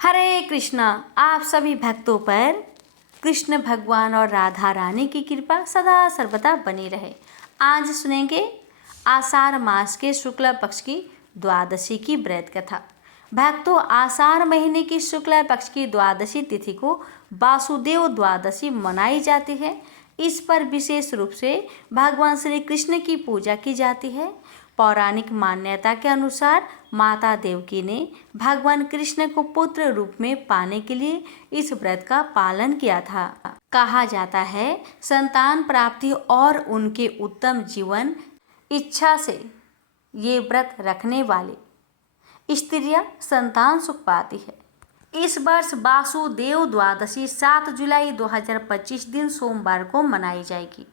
हरे कृष्णा। आप सभी भक्तों पर कृष्ण भगवान और राधा रानी की कृपा सदा सर्वदा बनी रहे। आज सुनेंगे आषाढ़ मास के शुक्ल पक्ष की द्वादशी की व्रत कथा। भक्तों, आषाढ़ महीने की शुक्ल पक्ष की द्वादशी तिथि को वासुदेव द्वादशी मनाई जाती है। इस पर विशेष रूप से भगवान श्री कृष्ण की पूजा की जाती है। पौराणिक मान्यता के अनुसार माता देवकी ने भगवान कृष्ण को पुत्र रूप में पाने के लिए इस व्रत का पालन किया था। कहा जाता है संतान प्राप्ति और उनके उत्तम जीवन इच्छा से ये व्रत रखने वाले स्त्रियां संतान सुख पाती है। इस वर्ष वासुदेव द्वादशी 7 जुलाई 2025 दिन सोमवार को मनाई जाएगी।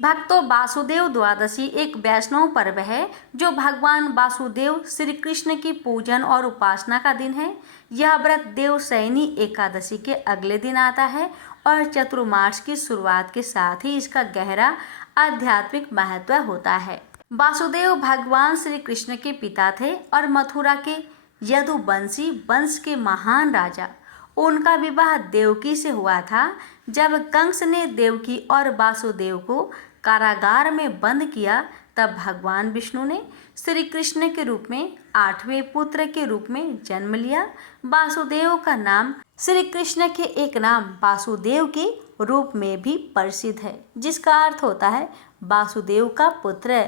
भक्तों, वासुदेव द्वादशी एक वैष्णव पर्व है जो भगवान वासुदेव श्री कृष्ण की पूजन और उपासना का दिन है। यह व्रत देवशयनी एकादशी के अगले दिन आता है और चतुर्मास की शुरुआत के साथ ही इसका गहरा आध्यात्मिक महत्व होता है। वासुदेव भगवान श्री कृष्ण के पिता थे और मथुरा के यदुवंशी वंश के महान राजा। उनका विवाह देवकी से हुआ था। जब कंस ने देवकी और वासुदेव को कारागार में बंद किया, तब भगवान विष्णु ने श्री कृष्ण के रूप में 8वें पुत्र के रूप में जन्म लिया। वासुदेव का नाम श्री कृष्ण के एक नाम वासुदेव के रूप में भी प्रसिद्ध है, जिसका अर्थ होता है वासुदेव का पुत्र।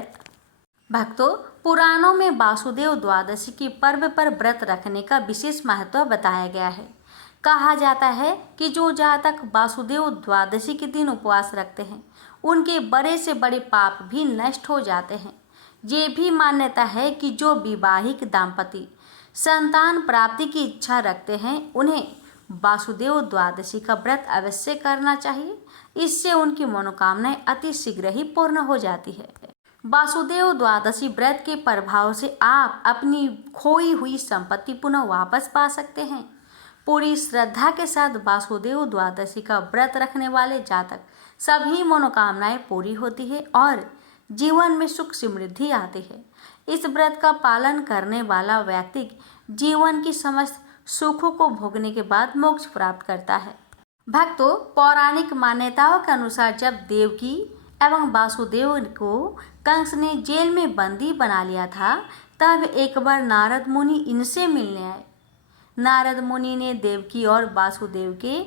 भक्तों, पुराणों में वासुदेव द्वादशी की पर्व पर व्रत रखने का विशेष महत्व बताया गया है। कहा जाता है कि जो जातक वासुदेव द्वादशी के दिन उपवास रखते हैं, उनके बड़े से बड़े पाप भी नष्ट हो जाते हैं। ये भी मान्यता है कि जो विवाहिक दाम्पत्य संतान प्राप्ति की इच्छा रखते हैं, उन्हें वासुदेव द्वादशी का व्रत अवश्य करना चाहिए। इससे उनकी मनोकामनाएं अति शीघ्र ही पूर्ण हो जाती है। वासुदेव द्वादशी व्रत के प्रभाव से आप अपनी खोई हुई संपत्ति पुनः वापस पा सकते हैं। पूरी श्रद्धा के साथ वासुदेव द्वादशी का व्रत रखने वाले जातक सभी मनोकामनाएं पूरी होती है और जीवन में सुख समृद्धि आती है। इस व्रत का पालन करने वाला व्यक्ति जीवन की समस्त सुखों को भोगने के बाद मोक्ष प्राप्त करता है। भक्तों, पौराणिक मान्यताओं के अनुसार जब देवकी एवं वासुदेव को कंस ने जेल में बंदी बना लिया था, तब एक बार नारद मुनि इनसे मिलने आए। नारद मुनि ने देवकी और वासुदेव के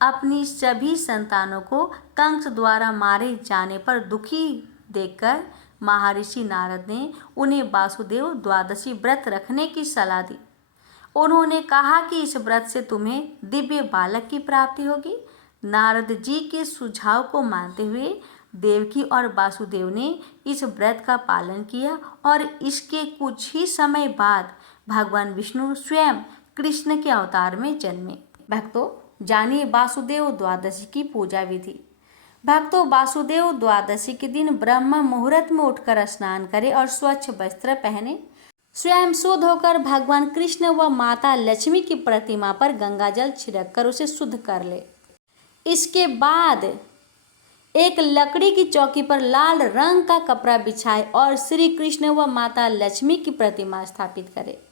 अपनी सभी संतानों को कंस द्वारा मारे जाने पर दुखी देखकर महर्षि नारद ने उन्हें वासुदेव द्वादशी व्रत रखने की सलाह दी। उन्होंने कहा कि इस व्रत से तुम्हें दिव्य बालक की प्राप्ति होगी। नारद जी के सुझाव को मानते हुए देवकी और वासुदेव ने इस व्रत का पालन किया और इसके कुछ ही समय बाद भगवान विष्णु स्वयं कृष्ण के अवतार में जन्मे। भक्तों, जानिए वासुदेव द्वादशी की पूजा विधि। भक्तों, वासुदेव द्वादशी के दिन ब्रह्म मुहूर्त में उठकर स्नान करें और स्वच्छ वस्त्र पहने। स्वयं शुद्ध होकर भगवान कृष्ण व माता लक्ष्मी की प्रतिमा पर गंगाजल छिड़ककर उसे शुद्ध कर ले। इसके बाद एक लकड़ी की चौकी पर लाल रंग का कपड़ा बिछाए और श्री कृष्ण व माता लक्ष्मी की प्रतिमा स्थापित करे।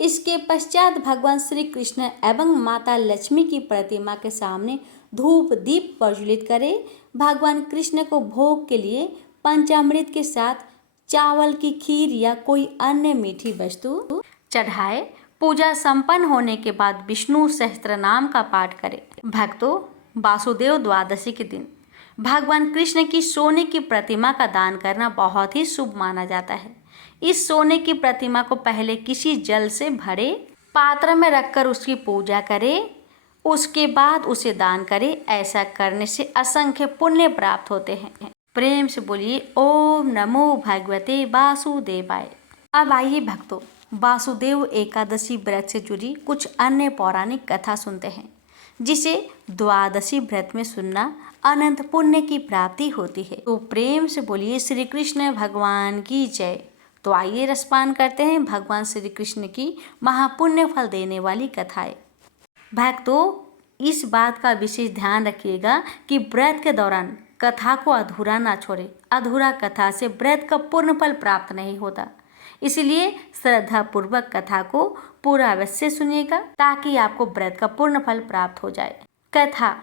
इसके पश्चात भगवान श्री कृष्ण एवं माता लक्ष्मी की प्रतिमा के सामने धूप दीप प्रज्वलित करे। भगवान कृष्ण को भोग के लिए पंचामृत के साथ चावल की खीर या कोई अन्य मीठी वस्तु चढ़ाए। पूजा संपन्न होने के बाद विष्णु सहस्त्र नाम का पाठ करें। भक्तों, वासुदेव द्वादशी के दिन भगवान कृष्ण की सोने की प्रतिमा का दान करना बहुत ही शुभ माना जाता है। इस सोने की प्रतिमा को पहले किसी जल से भरे पात्र में रखकर उसकी पूजा करें, उसके बाद उसे दान करें। ऐसा करने से असंख्य पुण्य प्राप्त होते हैं। प्रेम से बोलिए ओम नमो भगवते वासुदेवाय। अब आइए भक्तों, वासुदेव एकादशी व्रत से जुड़ी कुछ अन्य पौराणिक कथा सुनते हैं, जिसे द्वादशी व्रत में सुनना अनंत पुण्य की प्राप्ति होती है। तो प्रेम से बोलिए श्री कृष्ण भगवान की जय। तो आइए रसपान करते हैं भगवान श्री कृष्ण की महापुण्य फल देने वाली कथाएं। भक्तों, इस बात का विशेष ध्यान रखिएगा कि व्रत के दौरान कथा को अधूरा ना छोड़े। अधूरा कथा से व्रत का पूर्ण फल प्राप्त नहीं होता। इसलिए श्रद्धा पूर्वक कथा को पूरा अवश्य सुनिएगा ताकि आपको व्रत का पूर्ण फल प्राप्त हो जाए। कथा।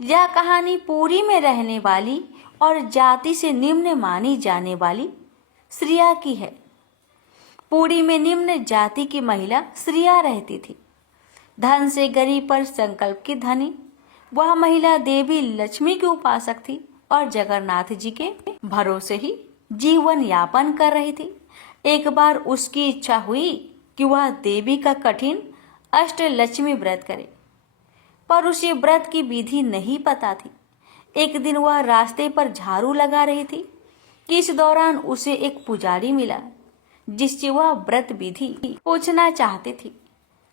यह कहानी पुरी में रहने वाली और जाति से निम्न मानी जाने वाली श्रिया की है। पुरी में निम्न जाति की महिला श्रिया रहती थी। धन से गरीब पर संकल्प की धनी वह महिला देवी लक्ष्मी की उपासक थी और जगन्नाथ जी के भरोसे ही जीवन यापन कर रही थी। एक बार उसकी इच्छा हुई कि वह देवी का कठिन अष्टलक्ष्मी व्रत करे, पर उसे व्रत की विधि नहीं पता थी। एक दिन वह रास्ते पर झाड़ू लगा रही थी कि इस दौरान उसे एक पुजारी मिला जिससे वह व्रत विधि पूछना चाहती थी,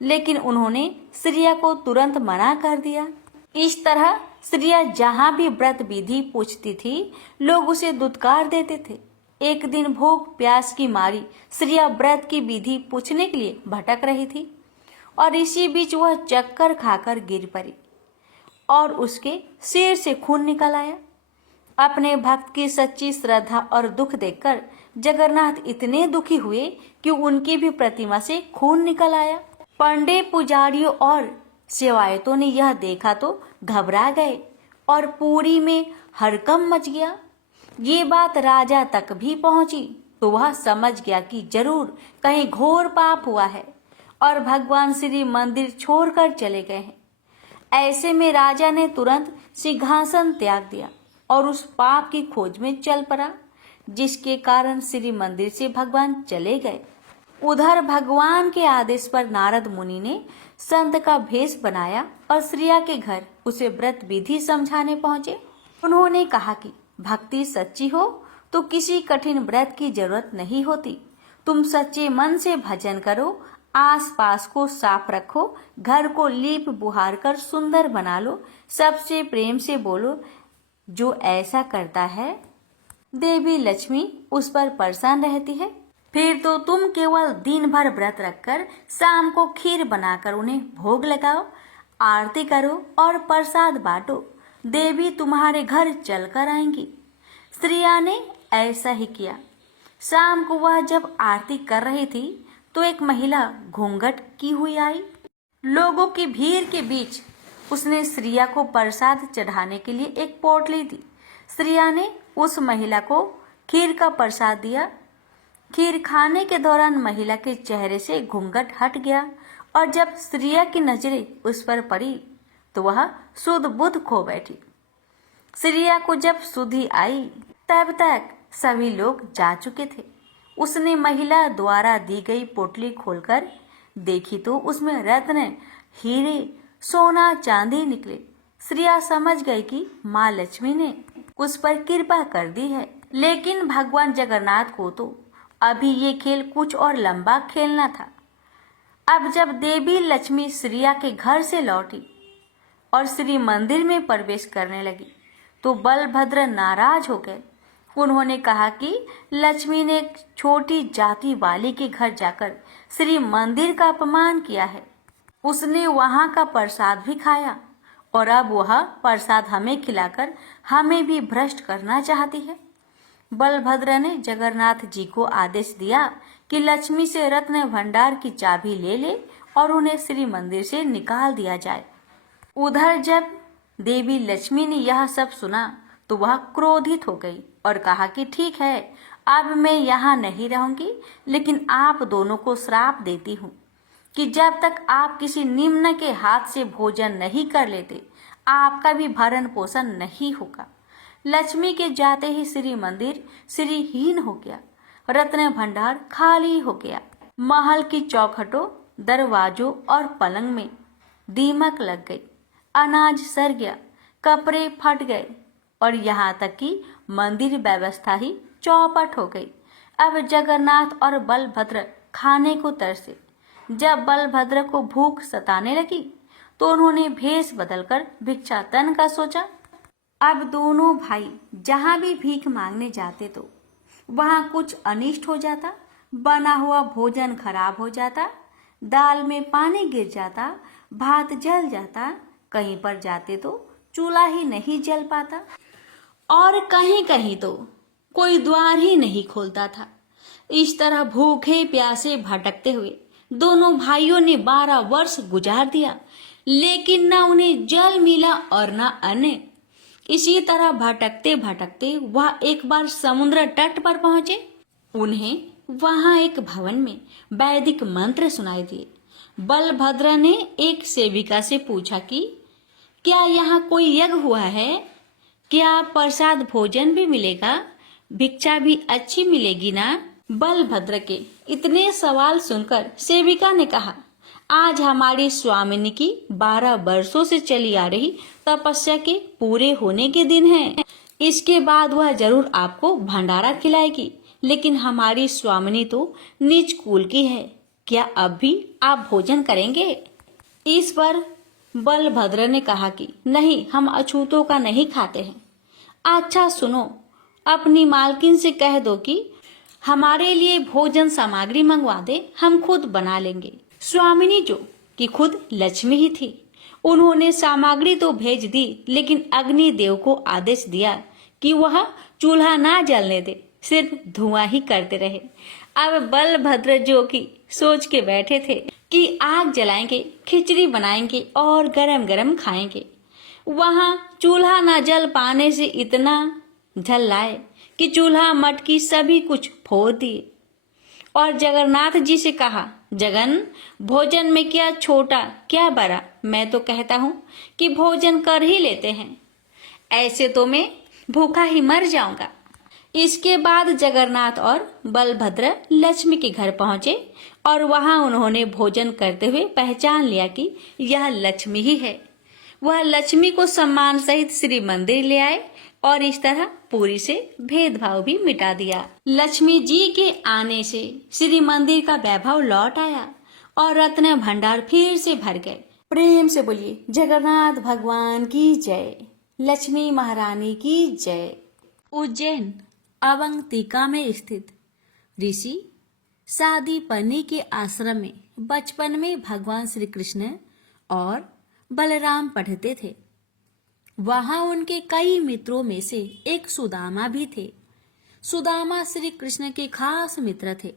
लेकिन उन्होंने श्रिया को तुरंत मना कर दिया। इस तरह श्रिया जहाँ भी व्रत विधि पूछती थी लोग उसे दुत्कार देते थे। एक दिन भूख प्यास की मारी श्रिया व्रत की विधि पूछने के लिए भटक रही थी और इसी बीच वह चक्कर खाकर गिर पड़ी और उसके सिर से खून निकल आया। अपने भक्त की सच्ची श्रद्धा और दुख देखकर जगन्नाथ इतने दुखी हुए कि उनकी भी प्रतिमा से खून निकल आया। पंडित पुजारियों और सेवायतों ने यह देखा तो घबरा गए और पुरी में हड़कंप मच गया। ये बात राजा तक भी पहुंची तो वह समझ गया कि जरूर कहीं घोर पाप हुआ है और भगवान श्री मंदिर छोड़कर चले गए हैं। ऐसे में राजा ने तुरंत सिंहासन त्याग दिया और उस पाप की खोज में चल पड़ा जिसके कारण श्री मंदिर से भगवान चले गए। उधर भगवान के आदेश पर नारद मुनि ने संत का भेष बनाया और श्रिया के घर उसे व्रत विधि समझाने पहुंचे। उन्होंने कहा कि भक्ति सच्ची हो तो किसी कठिन व्रत की जरूरत नहीं होती। तुम सच्चे मन से भजन करो, आसपास को साफ रखो, घर को लीप बुहार कर सुंदर बना लो, सबसे प्रेम से बोलो। जो ऐसा करता है देवी लक्ष्मी उस पर प्रसन्न रहती है। फिर तो तुम केवल दिन भर व्रत रखकर शाम को खीर बनाकर उन्हें भोग लगाओ, आरती करो और प्रसाद बांटो। देवी तुम्हारे घर चलकर आएंगी। श्रिया ने ऐसा ही किया। शाम को वह जब आरती कर रही थी तो एक महिला घूंघट की हुई आई। लोगों की भीड़ के बीच उसने श्रिया को प्रसाद चढ़ाने के लिए एक पोटली दी। श्रिया ने उस महिला को खीर का प्रसाद दिया। खीर खाने के दौरान महिला के चेहरे से घूंघट हट गया और जब श्रिया की नजरें उस पर पड़ी तो वह सुध बुध खो बैठी। श्रिया को जब सुधि आई तब तक सभी लोग जा चुके थे। उसने महिला द्वारा दी गई पोटली खोलकर देखी तो उसमें रत्न, हीरे, सोना, चांदी निकले। श्रिया समझ गई कि माँ लक्ष्मी ने उस पर कृपा कर दी है। लेकिन भगवान जगन्नाथ को तो अभी ये खेल कुछ और लंबा खेलना था। अब जब देवी लक्ष्मी श्रिया के घर से लौटी और श्री मंदिर में प्रवेश करने लगी तो बलभद्र नाराज हो गए। उन्होंने कहा कि लक्ष्मी ने एक छोटी जाति वाली के घर जाकर श्री मंदिर का अपमान किया है। उसने वहां का प्रसाद भी खाया और अब वह प्रसाद हमें खिलाकर हमें भी भ्रष्ट करना चाहती है। बलभद्र ने जगन्नाथ जी को आदेश दिया कि लक्ष्मी से रत्न भंडार की चाबी ले ले और उन्हें श्री मंदिर से निकाल दिया जाए। उधर जब देवी लक्ष्मी ने यह सब सुना तो वह क्रोधित हो गई और कहा कि ठीक है, अब मैं यहाँ नहीं रहूंगी, लेकिन आप दोनों को श्राप देती हूँ कि जब तक आप किसी निम्न के हाथ से भोजन नहीं कर लेते आपका भी भरण पोषण नहीं होगा। लक्ष्मी के जाते ही श्री मंदिर श्रीहीन हो गया, रत्न भंडार खाली हो गया। महल की चौखटों, दरवाजों और पलंग में दीमक लग गई, अनाज सड़ गया, कपड़े फट गए और यहाँ तक कि मंदिर व्यवस्था ही चौपट हो गई। अब जगन्नाथ और बलभद्र खाने को तरसे। जब बलभद्र को भूख सताने लगी तो उन्होंने भेष बदलकर भिक्षाटन का सोचा। अब दोनों भाई जहाँ भी भीख मांगने जाते तो वहाँ कुछ अनिष्ट हो जाता, बना हुआ भोजन खराब हो जाता, दाल में पानी गिर जाता, भात जल जाता, कहीं पर जाते तो चूल्हा ही नहीं जल पाता और कहीं कहीं तो कोई द्वार ही नहीं खोलता था। इस तरह भूखे प्यासे भटकते हुए दोनों भाइयों ने 12 वर्ष गुजार दिया, लेकिन न उन्हें जल मिला और न अन्न। इसी तरह भटकते भटकते वह एक बार समुद्र तट पर पहुंचे। उन्हें वहां एक भवन में वैदिक मंत्र सुनाई दिए। बलभद्र ने एक सेविका से पूछा कि क्या यहाँ कोई यज्ञ हुआ है? क्या प्रसाद भोजन भी मिलेगा? भिक्षा भी अच्छी मिलेगी ना? बलभद्र के इतने सवाल सुनकर सेविका ने कहा, आज हमारी स्वामिनी की 12 वर्षों से चली आ रही तपस्या के पूरे होने के दिन है। इसके बाद वह जरूर आपको भंडारा खिलाएगी, लेकिन हमारी स्वामिनी तो नीच कुल की है। क्या अब भी आप भोजन करेंगे? इस पर बलभद्र ने कहा कि नहीं, हम अछूतों का नहीं खाते हैं। अच्छा सुनो, अपनी मालकिन से कह दो कि हमारे लिए भोजन सामग्री मंगवा दे, हम खुद बना लेंगे। स्वामिनी जो कि खुद लक्ष्मी ही थी, उन्होंने सामग्री तो भेज दी, लेकिन अग्निदेव को आदेश दिया कि वह चूल्हा ना जलने दे, सिर्फ धुआं ही करते रहे। अब बलभद्र जो कि सोच के बैठे थे कि आग जलाएंगे, खिचड़ी बनाएंगे और गरम गरम खाएंगे। वहां चूल्हा न जल पाने से इतना झल्लाए कि चूल्हा मटकी सभी कुछ फोड़ दिए और जगन्नाथ जी से कहा, जगन, भोजन में क्या छोटा क्या बड़ा, मैं तो कहता हूँ कि भोजन कर ही लेते हैं, ऐसे तो मैं भूखा ही मर जाऊंगा। इसके बाद जगन्नाथ और बलभद्र लक्ष्मी के घर पहुंचे और वहां उन्होंने भोजन करते हुए पहचान लिया कि यह लक्ष्मी ही है। वह लक्ष्मी को सम्मान सहित श्री मंदिर ले आए और इस तरह पुरी से भेदभाव भी मिटा दिया। लक्ष्मी जी के आने से श्री मंदिर का वैभव लौट आया और रत्न भंडार फिर से भर गए। प्रेम से बोलिए जगन्नाथ भगवान की जय, लक्ष्मी महारानी की जय। उज्जैन अवंतिका में स्थित ऋषि सादीपनि के आश्रम में बचपन में भगवान श्री कृष्ण और बलराम पढ़ते थे। वहां उनके कई मित्रों में से एक सुदामा भी थे। सुदामा श्री कृष्ण के खास मित्र थे।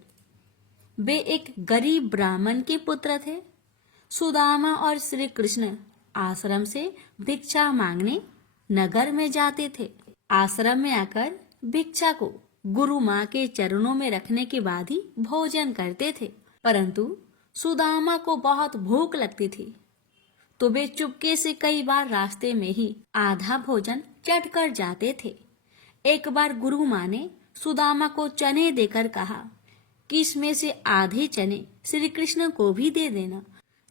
वे एक गरीब ब्राह्मण के पुत्र थे। सुदामा और श्री कृष्ण आश्रम से भिक्षा मांगने नगर में जाते थे। आश्रम में आकर भिक्षा को गुरु माँ के चरणों में रखने के बाद ही भोजन करते थे। परंतु सुदामा को बहुत भूख लगती थी, तो वे चुपके से कई बार रास्ते में ही आधा भोजन चट कर जाते थे। एक बार गुरु माँ ने सुदामा को चने देकर कहा कि इसमें से आधे चने श्री कृष्ण को भी दे देना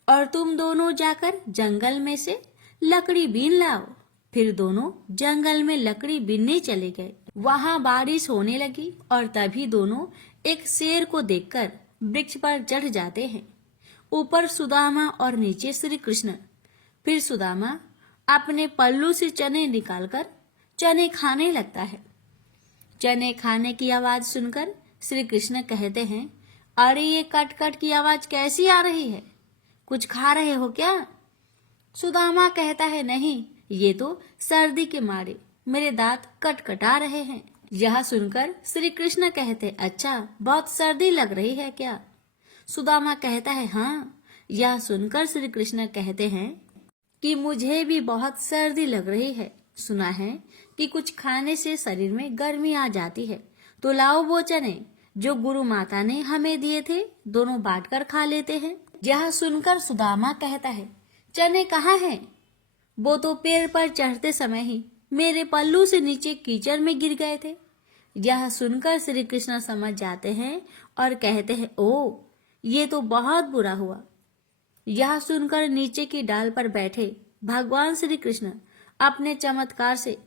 और तुम दोनों जाकर जंगल में से लकड़ी बीन लाओ। फिर दोनों जंगल में लकड़ी बीनने चले गए। वहां बारिश होने लगी और तभी दोनों एक शेर को देखकर वृक्ष पर चढ़ जाते हैं। ऊपर सुदामा और नीचे श्री कृष्ण। फिर सुदामा अपने पल्लू से चने निकालकर चने खाने लगता है। चने खाने की आवाज सुनकर श्री कृष्ण कहते हैं, अरे ये कट कट की आवाज कैसी आ रही है? कुछ खा रहे हो क्या? सुदामा कहता है, नहीं, ये तो सर्दी के मारे मेरे दांत कटकटा रहे हैं। यह सुनकर श्री कृष्ण कहते, अच्छा, बहुत सर्दी लग रही है क्या? सुदामा कहता है, हाँ। यह सुनकर श्री कृष्ण कहते हैं कि मुझे भी बहुत सर्दी लग रही है। सुना है कि कुछ खाने से शरीर में गर्मी आ जाती है, तो लाओ वो चने जो गुरु माता ने हमें दिए थे, दोनों बांटकर खा लेते हैं। यह सुनकर सुदामा कहता है, चने कहाँ हैं? वो तो पेड़ पर चढ़ते समय ही मेरे पल्लू से नीचे कीचड़ में गिर गए थे। यह सुनकर श्री कृष्ण समझ जाते हैं और कहते हैं, ओ, ये तो बहुत बुरा हुआ। यह सुनकर नीचे की डाल पर बैठे भगवान श्री कृष्ण अपने चमत्कार से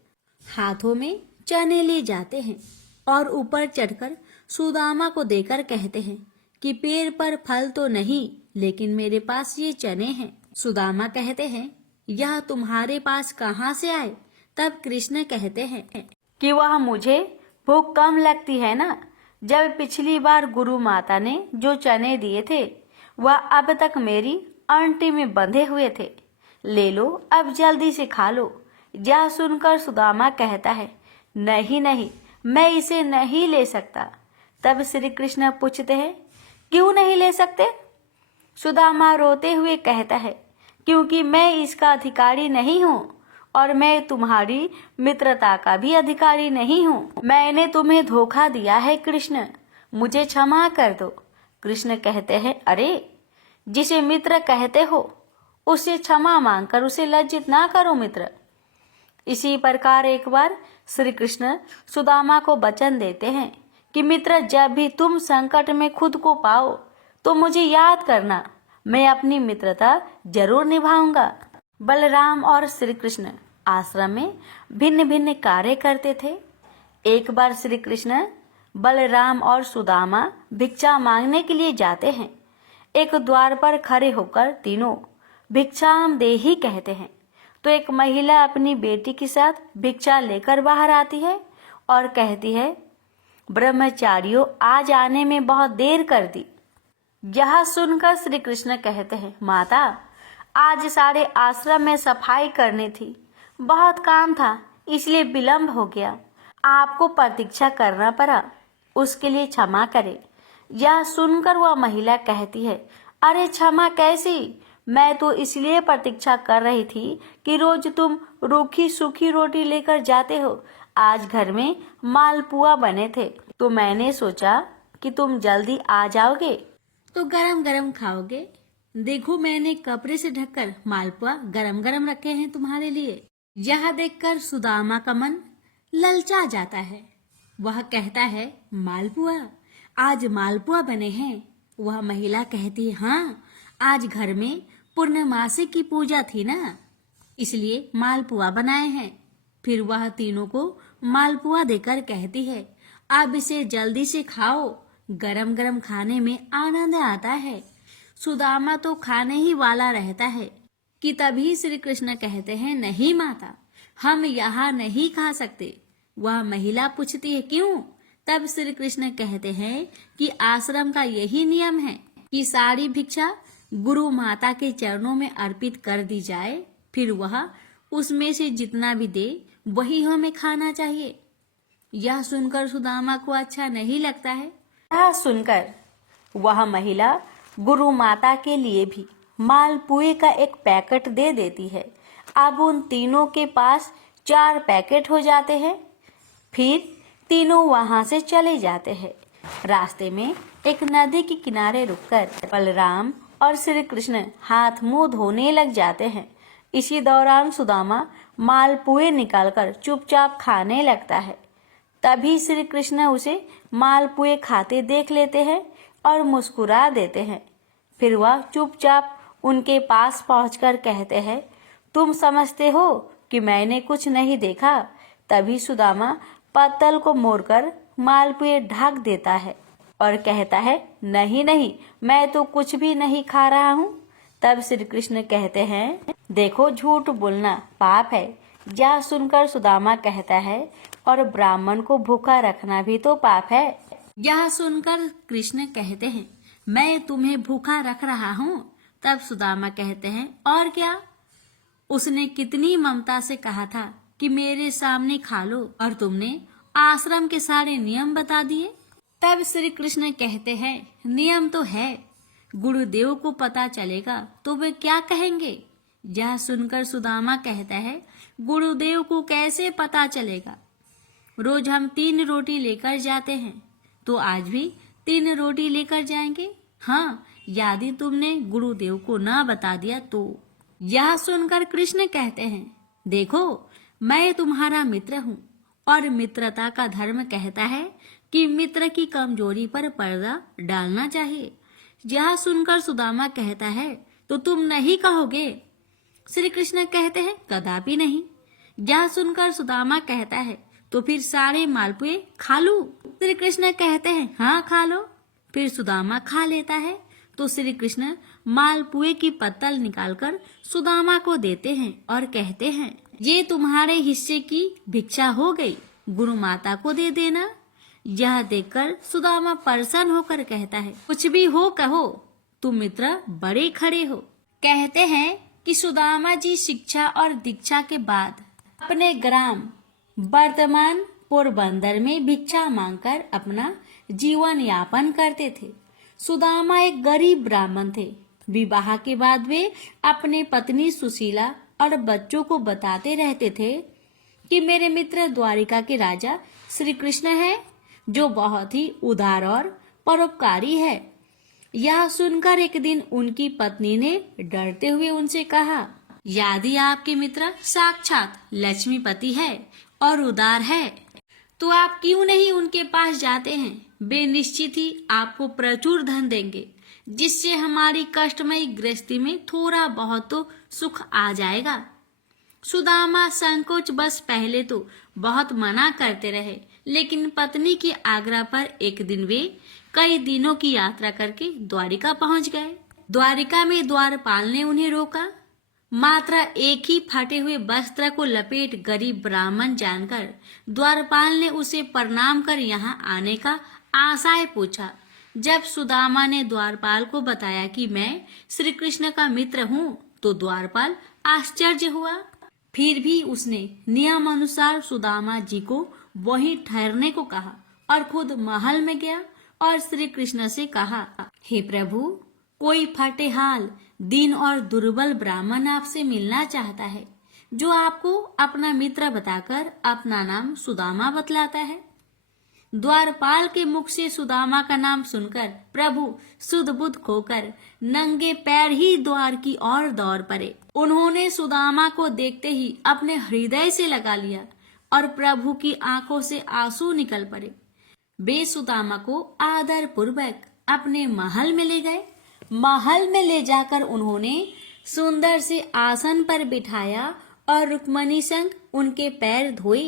हाथों में चने ले जाते हैं और ऊपर चढ़कर सुदामा को देकर कहते हैं कि पेड़ पर फल तो नहीं, लेकिन मेरे पास ये चने हैं। सुदामा कहते हैं, यह तुम्हारे पास कहाँ से आए? तब कृष्ण कहते हैं कि वह मुझे भूख कम लगती है ना। जब पिछली बार गुरु माता ने जो चने दिए थे वह अब तक मेरी अंटी में बंधे हुए थे, ले लो, अब जल्दी से खा लो। यह सुनकर सुदामा कहता है, नहीं नहीं, मैं इसे नहीं ले सकता। तब श्री कृष्ण पूछते हैं, क्यों नहीं ले सकते? सुदामा रोते हुए कहता है, क्योंकि मैं इसका अधिकारी नहीं हूँ और मैं तुम्हारी मित्रता का भी अधिकारी नहीं हूँ। मैंने तुम्हें धोखा दिया है कृष्ण, मुझे क्षमा कर दो। कृष्ण कहते हैं, अरे जिसे मित्र कहते हो उससे क्षमा मांगकर उसे लज्जित ना करो मित्र। इसी प्रकार एक बार श्री कृष्ण सुदामा को वचन देते हैं कि मित्र, जब भी तुम संकट में खुद को पाओ तो मुझे याद करना, मैं अपनी मित्रता जरूर निभाऊंगा। बलराम और श्री कृष्ण आश्रम में भिन्न भिन्न कार्य करते थे। एक बार श्री कृष्ण, बलराम और सुदामा भिक्षा मांगने के लिए जाते हैं। एक द्वार पर खड़े होकर तीनों भिक्षाम देहि कहते हैं तो एक महिला अपनी बेटी के साथ भिक्षा लेकर बाहर आती है और कहती है, ब्रह्मचारियों, आज आने में बहुत देर कर दी। यह सुनकर श्री कृष्ण कहते हैं, माता, आज सारे आश्रम में सफाई करनी थी, बहुत काम था, इसलिए विलंब हो गया, आपको प्रतीक्षा करना पड़ा, उसके लिए क्षमा करें। यह सुनकर वह महिला कहती है, अरे क्षमा कैसी, मैं तो इसलिए प्रतीक्षा कर रही थी कि रोज तुम रूखी सूखी रोटी लेकर जाते हो। आज घर में मालपुआ बने थे तो मैंने सोचा कि तुम जल्दी आ जाओगे तो गरम गरम खाओगे। देखो, मैंने कपड़े से ढककर मालपुआ गरम गरम रखे हैं तुम्हारे लिए। यह देखकर सुदामा का मन ललचा जाता है। वह कहता है, मालपुआ, आज मालपुआ बने हैं। वह महिला कहती है, हाँ, आज घर में पूर्णमासी की पूजा थी ना, इसलिए मालपुआ बनाए हैं। फिर वह तीनों को मालपुआ देकर कहती है, अब इसे जल्दी से खाओ, गरम गरम खाने में आनंद आता है। सुदामा तो खाने ही वाला रहता है कि तभी श्री कृष्ण कहते हैं, नहीं माता, हम यहाँ नहीं खा सकते। वह महिला पूछती है, क्यों? तब श्री कृष्ण कहते हैं कि आश्रम का यही नियम है कि सारी भिक्षा गुरु माता के चरणों में अर्पित कर दी जाए, फिर वह उसमें से जितना भी दे वही हमें खाना चाहिए। यह सुनकर सुदामा को अच्छा नहीं लगता है। यह सुनकर वह महिला गुरु माता के लिए भी मालपुए का एक पैकेट दे देती है। अब उन तीनों के पास 4 पैकेट हो जाते हैं। फिर तीनों वहां से चले जाते हैं। रास्ते में एक नदी के किनारे रुककर बलराम और श्री कृष्ण हाथ मुंह धोने लग जाते हैं। इसी दौरान सुदामा मालपुए निकालकर चुपचाप खाने लगता है। तभी श्री कृष्ण उसे मालपुए खाते देख लेते हैं और मुस्कुरा देते हैं। फिर वह चुपचाप उनके पास पहुंचकर कहते हैं, तुम समझते हो कि मैंने कुछ नहीं देखा? तभी सुदामा पत्तल को मोड़कर मालपुए ढक देता है और कहता है, नहीं नहीं, मैं तो कुछ भी नहीं खा रहा हूँ। तब श्री कृष्ण कहते हैं, देखो, झूठ बोलना पाप है। यह सुनकर सुदामा कहता है, और ब्राह्मण को भूखा रखना भी तो पाप है। यह सुनकर कृष्ण कहते हैं, मैं तुम्हें भूखा रख रहा हूँ। तब सुदामा कहते हैं, और क्या? उसने कितनी ममता से कहा था कि मेरे सामने खा लो, और तुमने आश्रम के सारे नियम बता दिए। तब श्री कृष्ण कहते हैं, नियम तो है, गुरुदेव को पता चलेगा तो वे क्या कहेंगे? यह सुनकर सुदामा कहता है, गुरुदेव को कैसे पता चलेगा? रोज हम 3 रोटी लेकर जाते हैं, तो आज भी 3 रोटी लेकर जाएंगे। हाँ, यदि तुमने गुरुदेव को ना बता दिया तो। यह सुनकर कृष्ण कहते हैं, देखो, मैं तुम्हारा मित्र हूँ और मित्रता का धर्म कहता है कि मित्र की कमजोरी पर पर्दा डालना चाहिए। यह सुनकर सुदामा कहता है, तो तुम नहीं कहोगे? श्री कृष्ण कहते हैं, कदापि नहीं। यह सुनकर सुदामा कहता है, तो फिर सारे मालपुए खा लूं? श्री कृष्ण कहते हैं, हाँ, खा लो। फिर सुदामा खा लेता है तो श्री कृष्ण मालपुए की पत्तल निकालकर सुदामा को देते हैं और कहते हैं, ये तुम्हारे हिस्से की भिक्षा हो गई, गुरु माता को दे देना। यह देखकर सुदामा प्रसन्न होकर कहता है, कुछ भी हो कहो, तुम मित्र बड़े खड़े हो। कहते हैं कि सुदामा जी शिक्षा और दीक्षा के बाद अपने ग्राम वर्तमान पोरबंदर में भिक्षा मांगकर अपना जीवन यापन करते थे। सुदामा एक गरीब ब्राह्मण थे। विवाह के बाद वे अपने पत्नी सुशीला और बच्चों को बताते रहते थे कि मेरे मित्र द्वारिका के राजा श्री कृष्ण हैं, जो बहुत ही उदार और परोपकारी है। यह सुनकर एक दिन उनकी पत्नी ने डरते हुए उनसे कहा, यदि आपके मित्र साक्षात लक्ष्मीपति है और उदार है तो आप क्यों नहीं उनके पास जाते हैं? वे निश्चित ही आपको प्रचुर धन देंगे, जिससे हमारी कष्टमयी गृहस्थी में थोड़ा बहुत तो सुख आ जाएगा। सुदामा संकोच बस पहले तो बहुत मना करते रहे, लेकिन पत्नी के आग्रह पर एक दिन वे कई दिनों की यात्रा करके द्वारिका पहुंच गए। द्वारिका में द्वारपाल ने उन्हें रोका। मात्र एक ही फटे हुए वस्त्र को लपेट गरीब ब्राह्मण जानकर द्वारपाल ने उसे प्रणाम कर यहाँ आने का आशय पूछा। जब सुदामा ने द्वारपाल को बताया कि मैं श्री कृष्ण का मित्र हूँ, तो द्वारपाल आश्चर्य हुआ। फिर भी उसने नियम अनुसार सुदामा जी को वहीं ठहरने को कहा और खुद महल में गया और श्री कृष्ण से कहा, हे प्रभु, कोई फटेहाल, दीन और दुर्बल ब्राह्मण आपसे मिलना चाहता है, जो आपको अपना मित्र बताकर अपना नाम सुदामा बतलाता है। द्वारपाल के मुख से सुदामा का नाम सुनकर प्रभु सुध बुध खोकर नंगे पैर ही द्वार की ओर दौड़ पड़े। उन्होंने सुदामा को देखते ही अपने हृदय से लगा लिया और प्रभु की आंखों से आंसू निकल पड़े। वे सुदामा को आदर पूर्वक अपने महल में ले गए। महल में ले जाकर उन्होंने सुंदर से आसन पर बिठाया और रुक्मणी संग उनके पैर धोए।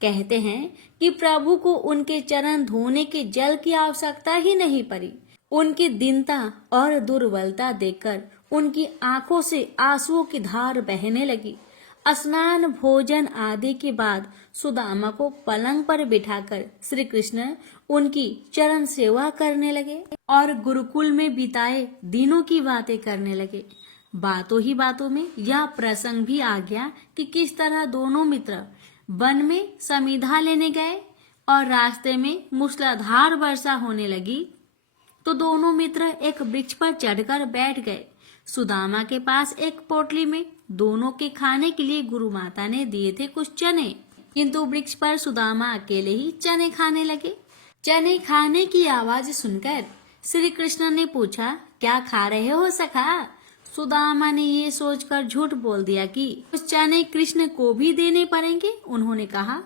कहते हैं कि प्रभु को उनके चरण धोने के जल की आवश्यकता ही नहीं पड़ी। उनकी दीनता और दुर्बलता देखकर उनकी आंखों से आंसुओं की धार बहने लगी। स्नान भोजन आदि के बाद सुदामा को पलंग पर बिठाकर श्री कृष्ण उनकी चरण सेवा करने लगे और गुरुकुल में बिताए दिनों की बातें करने लगे। बातों ही बातों में यह प्रसंग भी आ गया कि किस तरह दोनों मित्र वन में समिधा लेने गए और रास्ते में मूसलाधार वर्षा होने लगी तो दोनों मित्र एक वृक्ष पर चढ़कर बैठ गए। सुदामा के पास एक पोटली में दोनों के खाने के लिए गुरु माता ने दिए थे कुछ चने, किंतु वृक्ष पर सुदामा अकेले ही चने खाने लगे। चने खाने की आवाज सुनकर श्री कृष्ण ने पूछा, क्या खा रहे हो सखा? सुदामा ने ये सोचकर झूठ बोल दिया कि कुछ चने कृष्ण को भी देने पड़ेंगे। उन्होंने कहा,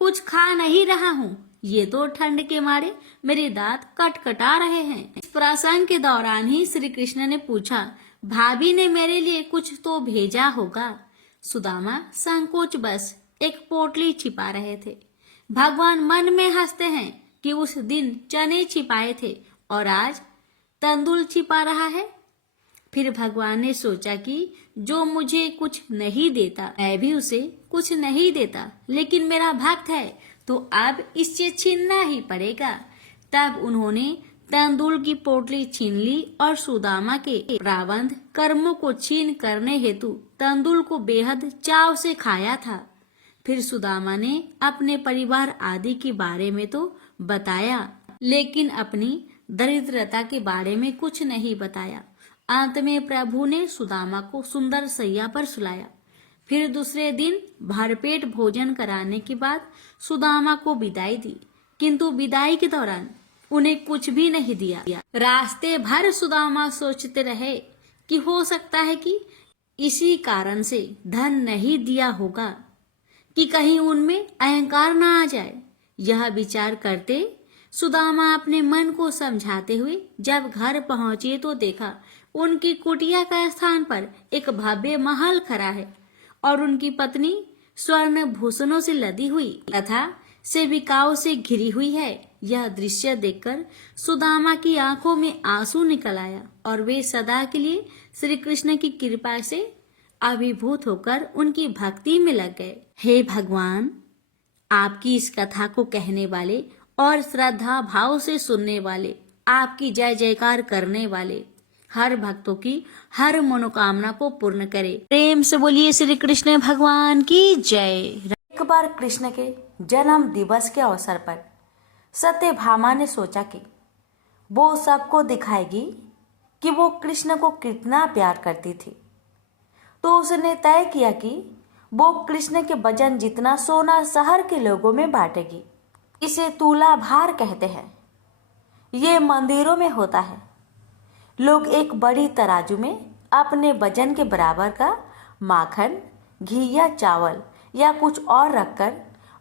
कुछ खा नहीं रहा हूँ, ये तो ठंड के मारे मेरे दांत कटकटा रहे हैं। इस प्रसंग के दौरान ही श्री कृष्ण ने पूछा, भाभी ने मेरे लिए कुछ तो भेजा होगा। सुदामा संकोच बस एक पोटली छिपा रहे थे। भगवान मन में हंसते हैं कि उस दिन चने छिपाए थे और आज तंदुल छिपा रहा है। फिर भगवान ने सोचा कि जो मुझे कुछ नहीं देता मैं भी उसे कुछ नहीं देता, लेकिन मेरा भक्त है तो अब इससे छीनना ही पड़ेगा। तब उन्होंने तंदुल की पोटली छीन ली और सुदामा के प्रारब्ध कर्मों को छीन करने हेतु तंदुल को बेहद चाव से खाया था। फिर सुदामा ने अपने परिवार आदि के बारे में तो बताया, लेकिन अपनी दरिद्रता के बारे में कुछ नहीं बताया। अंत में प्रभु ने सुदामा को सुंदर सैया पर सुलाया। फिर दूसरे दिन भरपेट भोजन कराने के बाद सुदामा को विदाई दी, किंतु विदाई के दौरान उन्हें कुछ भी नहीं दिया। रास्ते भर सुदामा सोचते रहे कि हो सकता है कि इसी कारण से धन नहीं दिया होगा कि कहीं उनमें अहंकार न आ जाए। यह विचार करते सुदामा अपने मन को समझाते हुए जब घर पहुंचे तो देखा उनकी कुटिया का स्थान पर एक भव्य महल खड़ा है और उनकी पत्नी स्वर्ण भूषणों से लदी हुई तथा सेविकाओं से घिरी हुई है। यह दृश्य देखकर सुदामा की आंखों में आंसू निकल आया और वे सदा के लिए श्री कृष्ण की कृपा से अभिभूत होकर उनकी भक्ति में लग गए। हे भगवान, आपकी इस कथा को कहने वाले और श्रद्धा भाव से सुनने वाले, आपकी जय जयकार करने वाले हर भक्तों की हर मनोकामना को पूर्ण करे। प्रेम से बोलिए श्री कृष्ण भगवान की जय। एक बार कृष्ण के जन्म दिवस के अवसर पर सत्यभामा ने सोचा कि वो सबको दिखाएगी कि वो कृष्ण को कितना प्यार करती थी। तो उसने तय किया कि वो कृष्ण के वजन जितना सोना शहर के लोगों में बांटेगी। इसे तुला भार कहते हैं। ये मंदिरों में होता है। लोग एक बड़ी तराजू में अपने वजन के बराबर का माखन, घी या चावल या कुछ और रखकर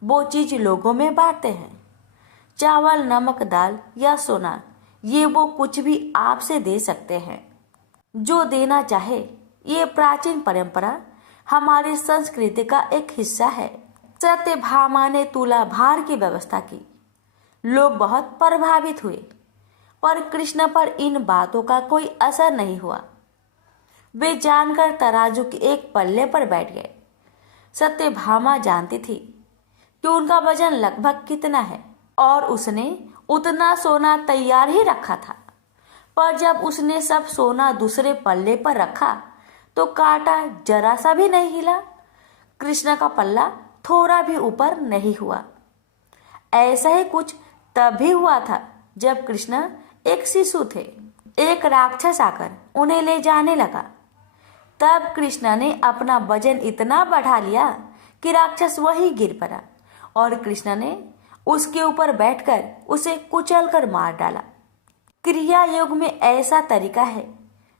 वो चीज लोगों में बांटते हैं। चावल, नमक, दाल या सोना, ये वो कुछ भी आपसे दे सकते हैं जो देना चाहे। ये प्राचीन परंपरा हमारी संस्कृति का एक हिस्सा है। सत्यभामा ने तुला भार की व्यवस्था की। लोग बहुत प्रभावित हुए, पर कृष्ण पर इन बातों का कोई असर नहीं हुआ। वे जानकर तराजू के एक पल्ले पर बैठ गए। सत्यभामा जानती थी कि उनका वजन लगभग कितना है और उसने उतना सोना तैयार ही रखा था। पर जब उसने सब सोना दूसरे पल्ले पर रखा तो कांटा जरा सा भी नहीं हिला। कृष्ण का पल्ला थोड़ा भी ऊपर नहीं हुआ। ऐसा ही कुछ तभी हुआ था जब कृष्ण एक शिशु थे। एक राक्षस आकर उन्हें ले जाने लगा। तब कृष्ण ने अपना वजन इतना बढ़ा लिया कि राक्षस वहीं गिर पड़ा और कृष्ण ने उसके ऊपर बैठकर उसे कुचलकर मार डाला। क्रिया योग में ऐसा तरीका है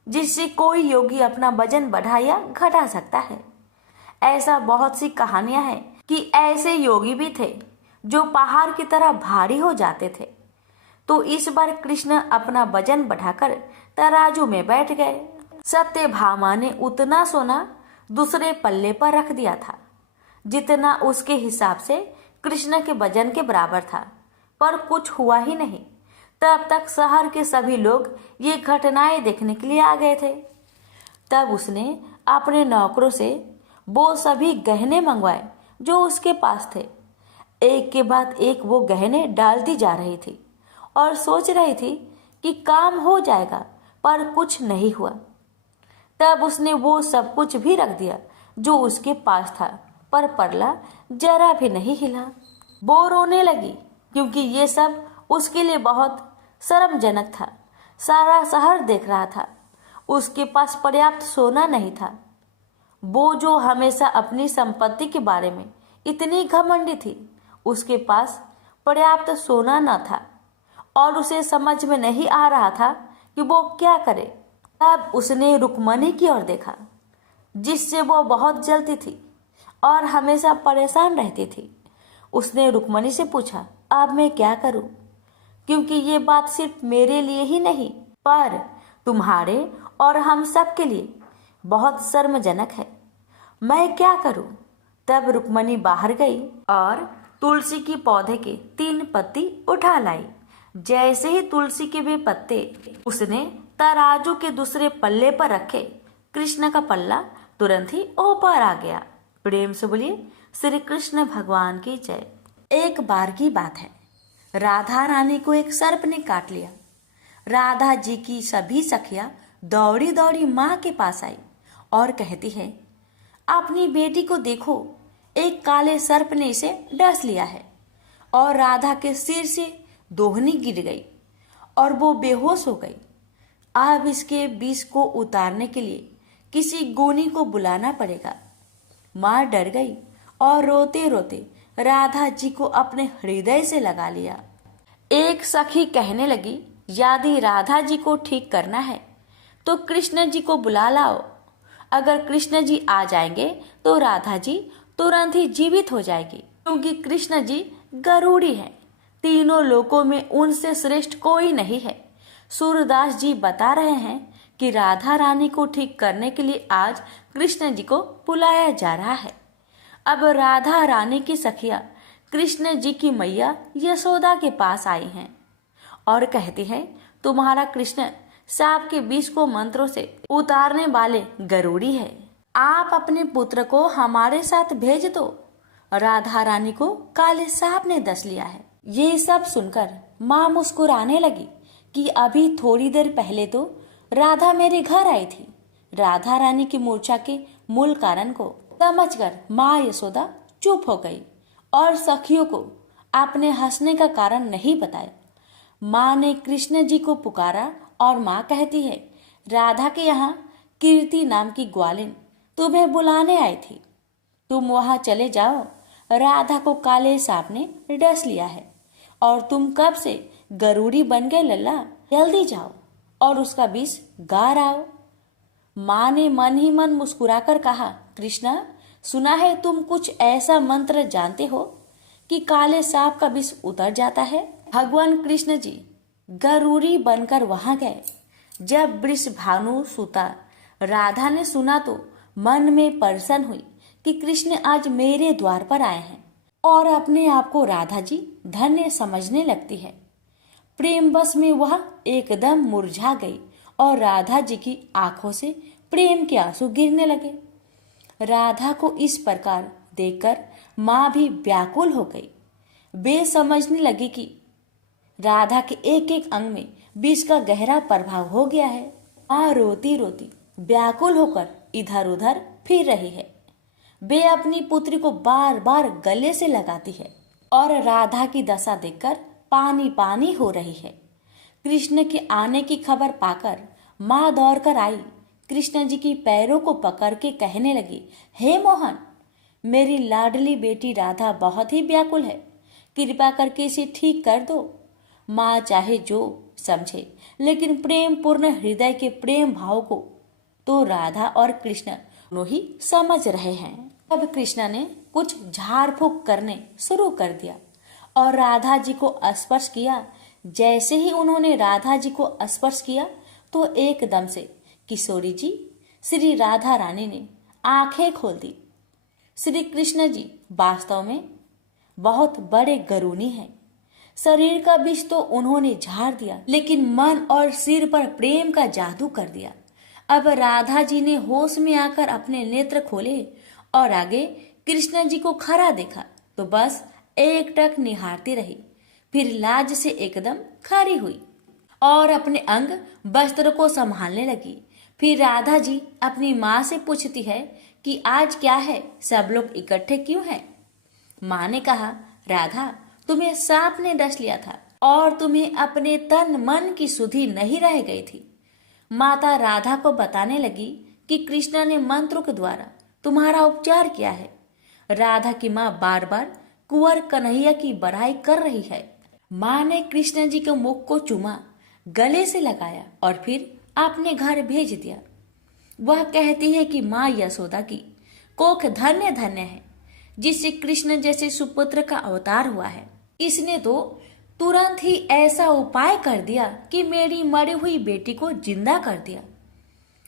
जिससे कोई योगी अपना वजन बढ़ा या घटा सकता है। ऐसा बहुत सी कहानियां हैं कि ऐसे योगी भी थे जो पहाड़ की तरह भारी हो जाते थे। तो इस बार कृष्ण अपना वजन बढ़ाकर तराजू में बैठ गए। सत्यभामा ने उतना सोना दूसरे पल्ले पर रख दिया था जितना उसके हिसाब से कृष्ण के वजन के बराबर था, पर कुछ हुआ ही नहीं। तब तक शहर के सभी लोग ये घटनाएं देखने के लिए आ गए थे। तब उसने अपने नौकरों से वो सभी गहने मंगवाए जो उसके पास थे। एक के बाद एक वो गहने डालती जा रही थी और सोच रही थी कि काम हो जाएगा, पर कुछ नहीं हुआ। तब उसने वो सब कुछ भी रख दिया जो उसके पास था, पर पल्ला जरा भी नहीं हिला। वो रोने लगी क्योंकि ये सब उसके लिए बहुत शर्मजनक था। सारा शहर देख रहा था। उसके पास पर्याप्त सोना नहीं था। वो जो हमेशा अपनी संपत्ति के बारे में इतनी घमंडी थी, उसके पास पर्याप्त सोना न था और उसे समझ में नहीं आ रहा था कि वो क्या करे। तब उसने रुक्मणी की ओर देखा, जिससे वो बहुत जलती थी और हमेशा परेशान रहती थी। उसने रुक्मणी से पूछा, अब मैं क्या करूं? क्योंकि ये बात सिर्फ मेरे लिए ही नहीं, पर तुम्हारे और हम सब के लिए बहुत शर्मजनक है। मैं क्या करूं? तब रुक्मणी बाहर गई और तुलसी की पौधे के 3 पत्ती उठा लाई। जैसे ही तुलसी के वे पत्ते उसने तराजू के दूसरे पल्ले पर रखे, कृष्ण का पल्ला तुरंत ही ऊपर आ गया। प्रेम से बोलिए श्री कृष्ण भगवान की जय। एक बार की बात है, राधा रानी को एक सर्प ने काट लिया। राधा जी की सभी सखियां दौड़ी दौड़ी माँ के पास आई और कहती है, अपनी बेटी को देखो, एक काले सर्प ने इसे डस लिया है। और राधा के सिर से दोहनी गिर गई और वो बेहोश हो गई। अब इसके विष को उतारने के लिए किसी गुनी को बुलाना पड़ेगा। माँ डर गई और रोते रोते राधा जी को अपने हृदय से लगा लिया। एक सखी कहने लगी, यदि राधा जी को ठीक करना है तो कृष्ण जी को बुला लाओ। अगर कृष्ण जी आ जाएंगे तो राधा जी तुरंत ही जीवित हो जाएगी, क्योंकि कृष्ण जी गरुड़ी हैं। तीनों लोकों में उनसे श्रेष्ठ कोई नहीं है। सूरदास जी बता रहे हैं कि राधा रानी को ठीक करने के लिए आज कृष्ण जी को बुलाया जा रहा है। अब राधा रानी की सखियां कृष्ण जी की मैया यशोदा के पास आई हैं और कहती हैं, तुम्हारा कृष्ण सांप के विष को मंत्रों से उतारने वाले गरुड़ी है। आप अपने पुत्र को हमारे साथ भेज दो। राधा रानी को काले सांप ने डस लिया है। ये सब सुनकर माँ मुस्कुराने लगी कि अभी थोड़ी देर पहले तो राधा मेरे घर आई थी। राधा रानी की मूर्छा के मूल कारण को समझकर माँ यशोदा चुप हो गई और सखियों को अपने हंसने का कारण नहीं बताया। माँ ने कृष्ण जी को पुकारा और माँ कहती है, राधा के यहाँ कीर्ति नाम की ग्वालिन तुम्हें बुलाने आई थी, तुम वहां चले जाओ। राधा को काले सांप ने डस लिया है और तुम कब से गरुड़ी बन गए लल्ला, जल्दी जाओ और उसका विष गार आओ। माँ ने मन ही मन मुस्कुराकर कहा, कृष्णा, सुना है तुम कुछ ऐसा मंत्र जानते हो कि काले सांप का विष उतर जाता है। भगवान कृष्ण जी गरुड़ी बनकर वहां गए। जब वृषभानु सुता राधा ने सुना तो मन में प्रसन्न हुई कि कृष्ण आज मेरे द्वार पर आए हैं और अपने आप को राधा जी धन्य समझने लगती है। प्रेम बस में वह एकदम मुरझा गई और राधा जी की आंखों से प्रेम के आंसू गिरने लगे। राधा को इस प्रकार देखकर माँ भी व्याकुल हो गई। वे समझने लगी कि राधा के एक एक अंग में विष का गहरा प्रभाव हो गया है। माँ रोती रोती व्याकुल होकर इधर उधर फिर रही है। वे अपनी पुत्री को बार बार गले से लगाती है और राधा की दशा देखकर पानी पानी हो रही है। कृष्ण के आने की खबर पाकर माँ दौड़कर आई। कृष्ण जी की पैरों को पकड़ के कहने लगी, हे मोहन, मेरी लाडली बेटी राधा बहुत ही व्याकुल है, कृपा करके इसे ठीक कर दो। माँ चाहे जो समझे, लेकिन प्रेम पूर्ण हृदय के प्रेम भाव को तो राधा और कृष्ण दोनों ही समझ रहे हैं। तब कृष्ण ने कुछ झाड़ फूक करने शुरू कर दिया और राधा जी को स्पर्श किया। जैसे ही उन्होंने राधा जी को स्पर्श किया तो एकदम से किशोरी जी श्री राधा रानी ने आंखें खोल दी। श्री कृष्ण जी वास्तव में बहुत बड़े गरुणी हैं। शरीर का विष तो उन्होंने झाड़ दिया, लेकिन मन और सिर पर प्रेम का जादू कर दिया। अब राधा जी ने होश में आकर अपने नेत्र खोले और आगे कृष्ण जी को खड़ा देखा तो बस एकटक निहारती रही। फिर लाज से एकदम खड़ी हुई और अपने अंग वस्त्र को संभालने लगी। फिर राधा जी अपनी माँ से पूछती है कि आज क्या है, सब लोग इकट्ठे क्यों हैं? माँ ने कहा, राधा, तुम्हें सांप ने डस लिया था और तुम्हें अपने तन मन की सुधि नहीं रह गई थी। माता राधा को बताने लगी कि कृष्ण ने मंत्रों के द्वारा तुम्हारा उपचार किया है। राधा की माँ बार बार कुंवर कन्हैया की बड़ाई कर रही है। माँ ने कृष्ण जी के मुख को चूमा, गले से लगाया और फिर अपने घर भेज दिया। वह कहती है कि माँ यशोदा की कोख धन्य धन्य है, जिससे कृष्ण जैसे सुपुत्र का अवतार हुआ है। इसने तो तुरंत ही ऐसा उपाय कर दिया कि मेरी मरी हुई बेटी को जिंदा कर दिया।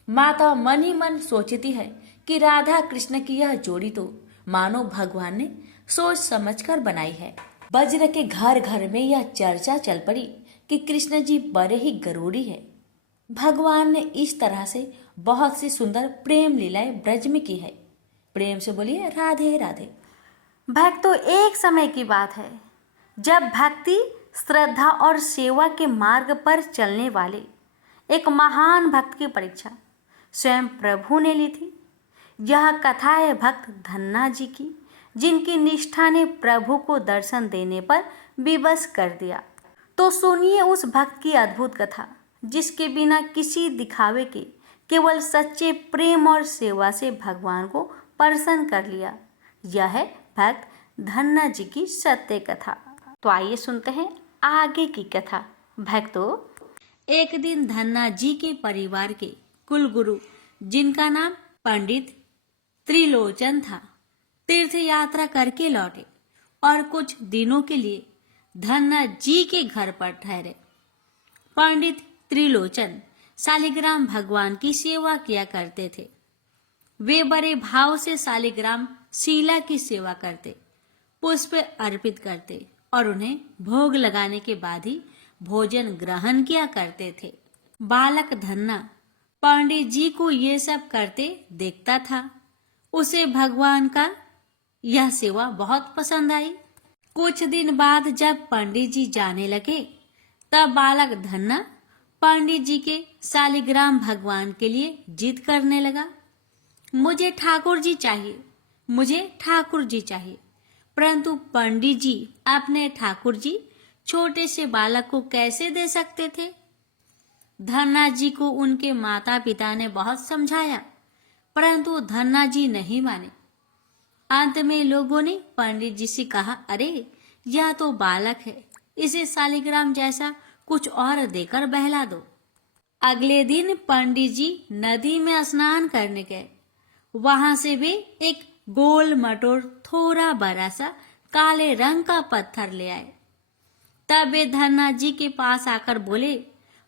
माता मन ही मन सोचती है कि राधा कृष्ण की यह जोड़ी तो मानो भगवान ने सोच समझकर बनाई है। वज्र के घर घर में यह चर्चा चल पड़ी कि कृष्ण जी बड़े ही गरूड़ी है। भगवान ने इस तरह से बहुत सी सुंदर प्रेम लीलाएं ब्रज में की है। प्रेम से बोलिए राधे राधे। भक्तों, एक समय की बात है जब भक्ति, श्रद्धा और सेवा के मार्ग पर चलने वाले एक महान भक्त की परीक्षा स्वयं प्रभु ने ली थी। यह कथा है भक्त धन्ना जी की, जिनकी निष्ठा ने प्रभु को दर्शन देने पर विवश कर दिया। तो सुनिए उस भक्त की अद्भुत कथा, जिसके बिना किसी दिखावे के केवल सच्चे प्रेम और सेवा से भगवान को प्रसन्न कर लिया। यह है भक्त धन्ना जी की सत्य कथा। तो आइए सुनते हैं आगे की कथा। भक्तों, एक दिन धन्ना जी के परिवार के कुलगुरु, जिनका नाम पंडित त्रिलोचन था, तीर्थ यात्रा करके लौटे और कुछ दिनों के लिए धन्ना जी के घर पर ठहरे। पंडित त्रिलोचन शालिग्राम भगवान की सेवा किया करते थे। वे बड़े भाव से शालिग्राम शीला की सेवा करते, पुष्प अर्पित करते और उन्हें भोग लगाने के बाद ही भोजन ग्रहण किया करते थे। बालक धन्ना पंडित जी को ये सब करते देखता था। उसे भगवान का यह सेवा बहुत पसंद आई। कुछ दिन बाद जब पंडित जी जाने लगे, तब बालक धन्ना पंडित जी के शालिग्राम भगवान के लिए जिद करने लगा, मुझे ठाकुर जी चाहिए, मुझे ठाकुर जी चाहिए। परंतु पंडित जी अपने ठाकुर जी छोटे से बालक को कैसे दे सकते थे? धन्ना जी को उनके माता पिता ने बहुत समझाया, परंतु धन्ना जी नहीं माने। अंत में लोगों ने पंडित जी से कहा, अरे यह तो बालक है, इसे शालिग्राम जैसा कुछ और देकर बहला दो। अगले दिन पंडित जी नदी में स्नान करने गए। वहां से वे एक गोल मटोर थोड़ा बड़ा सा काले रंग का पत्थर ले आए। तब वे धन्ना जी के पास आकर बोले,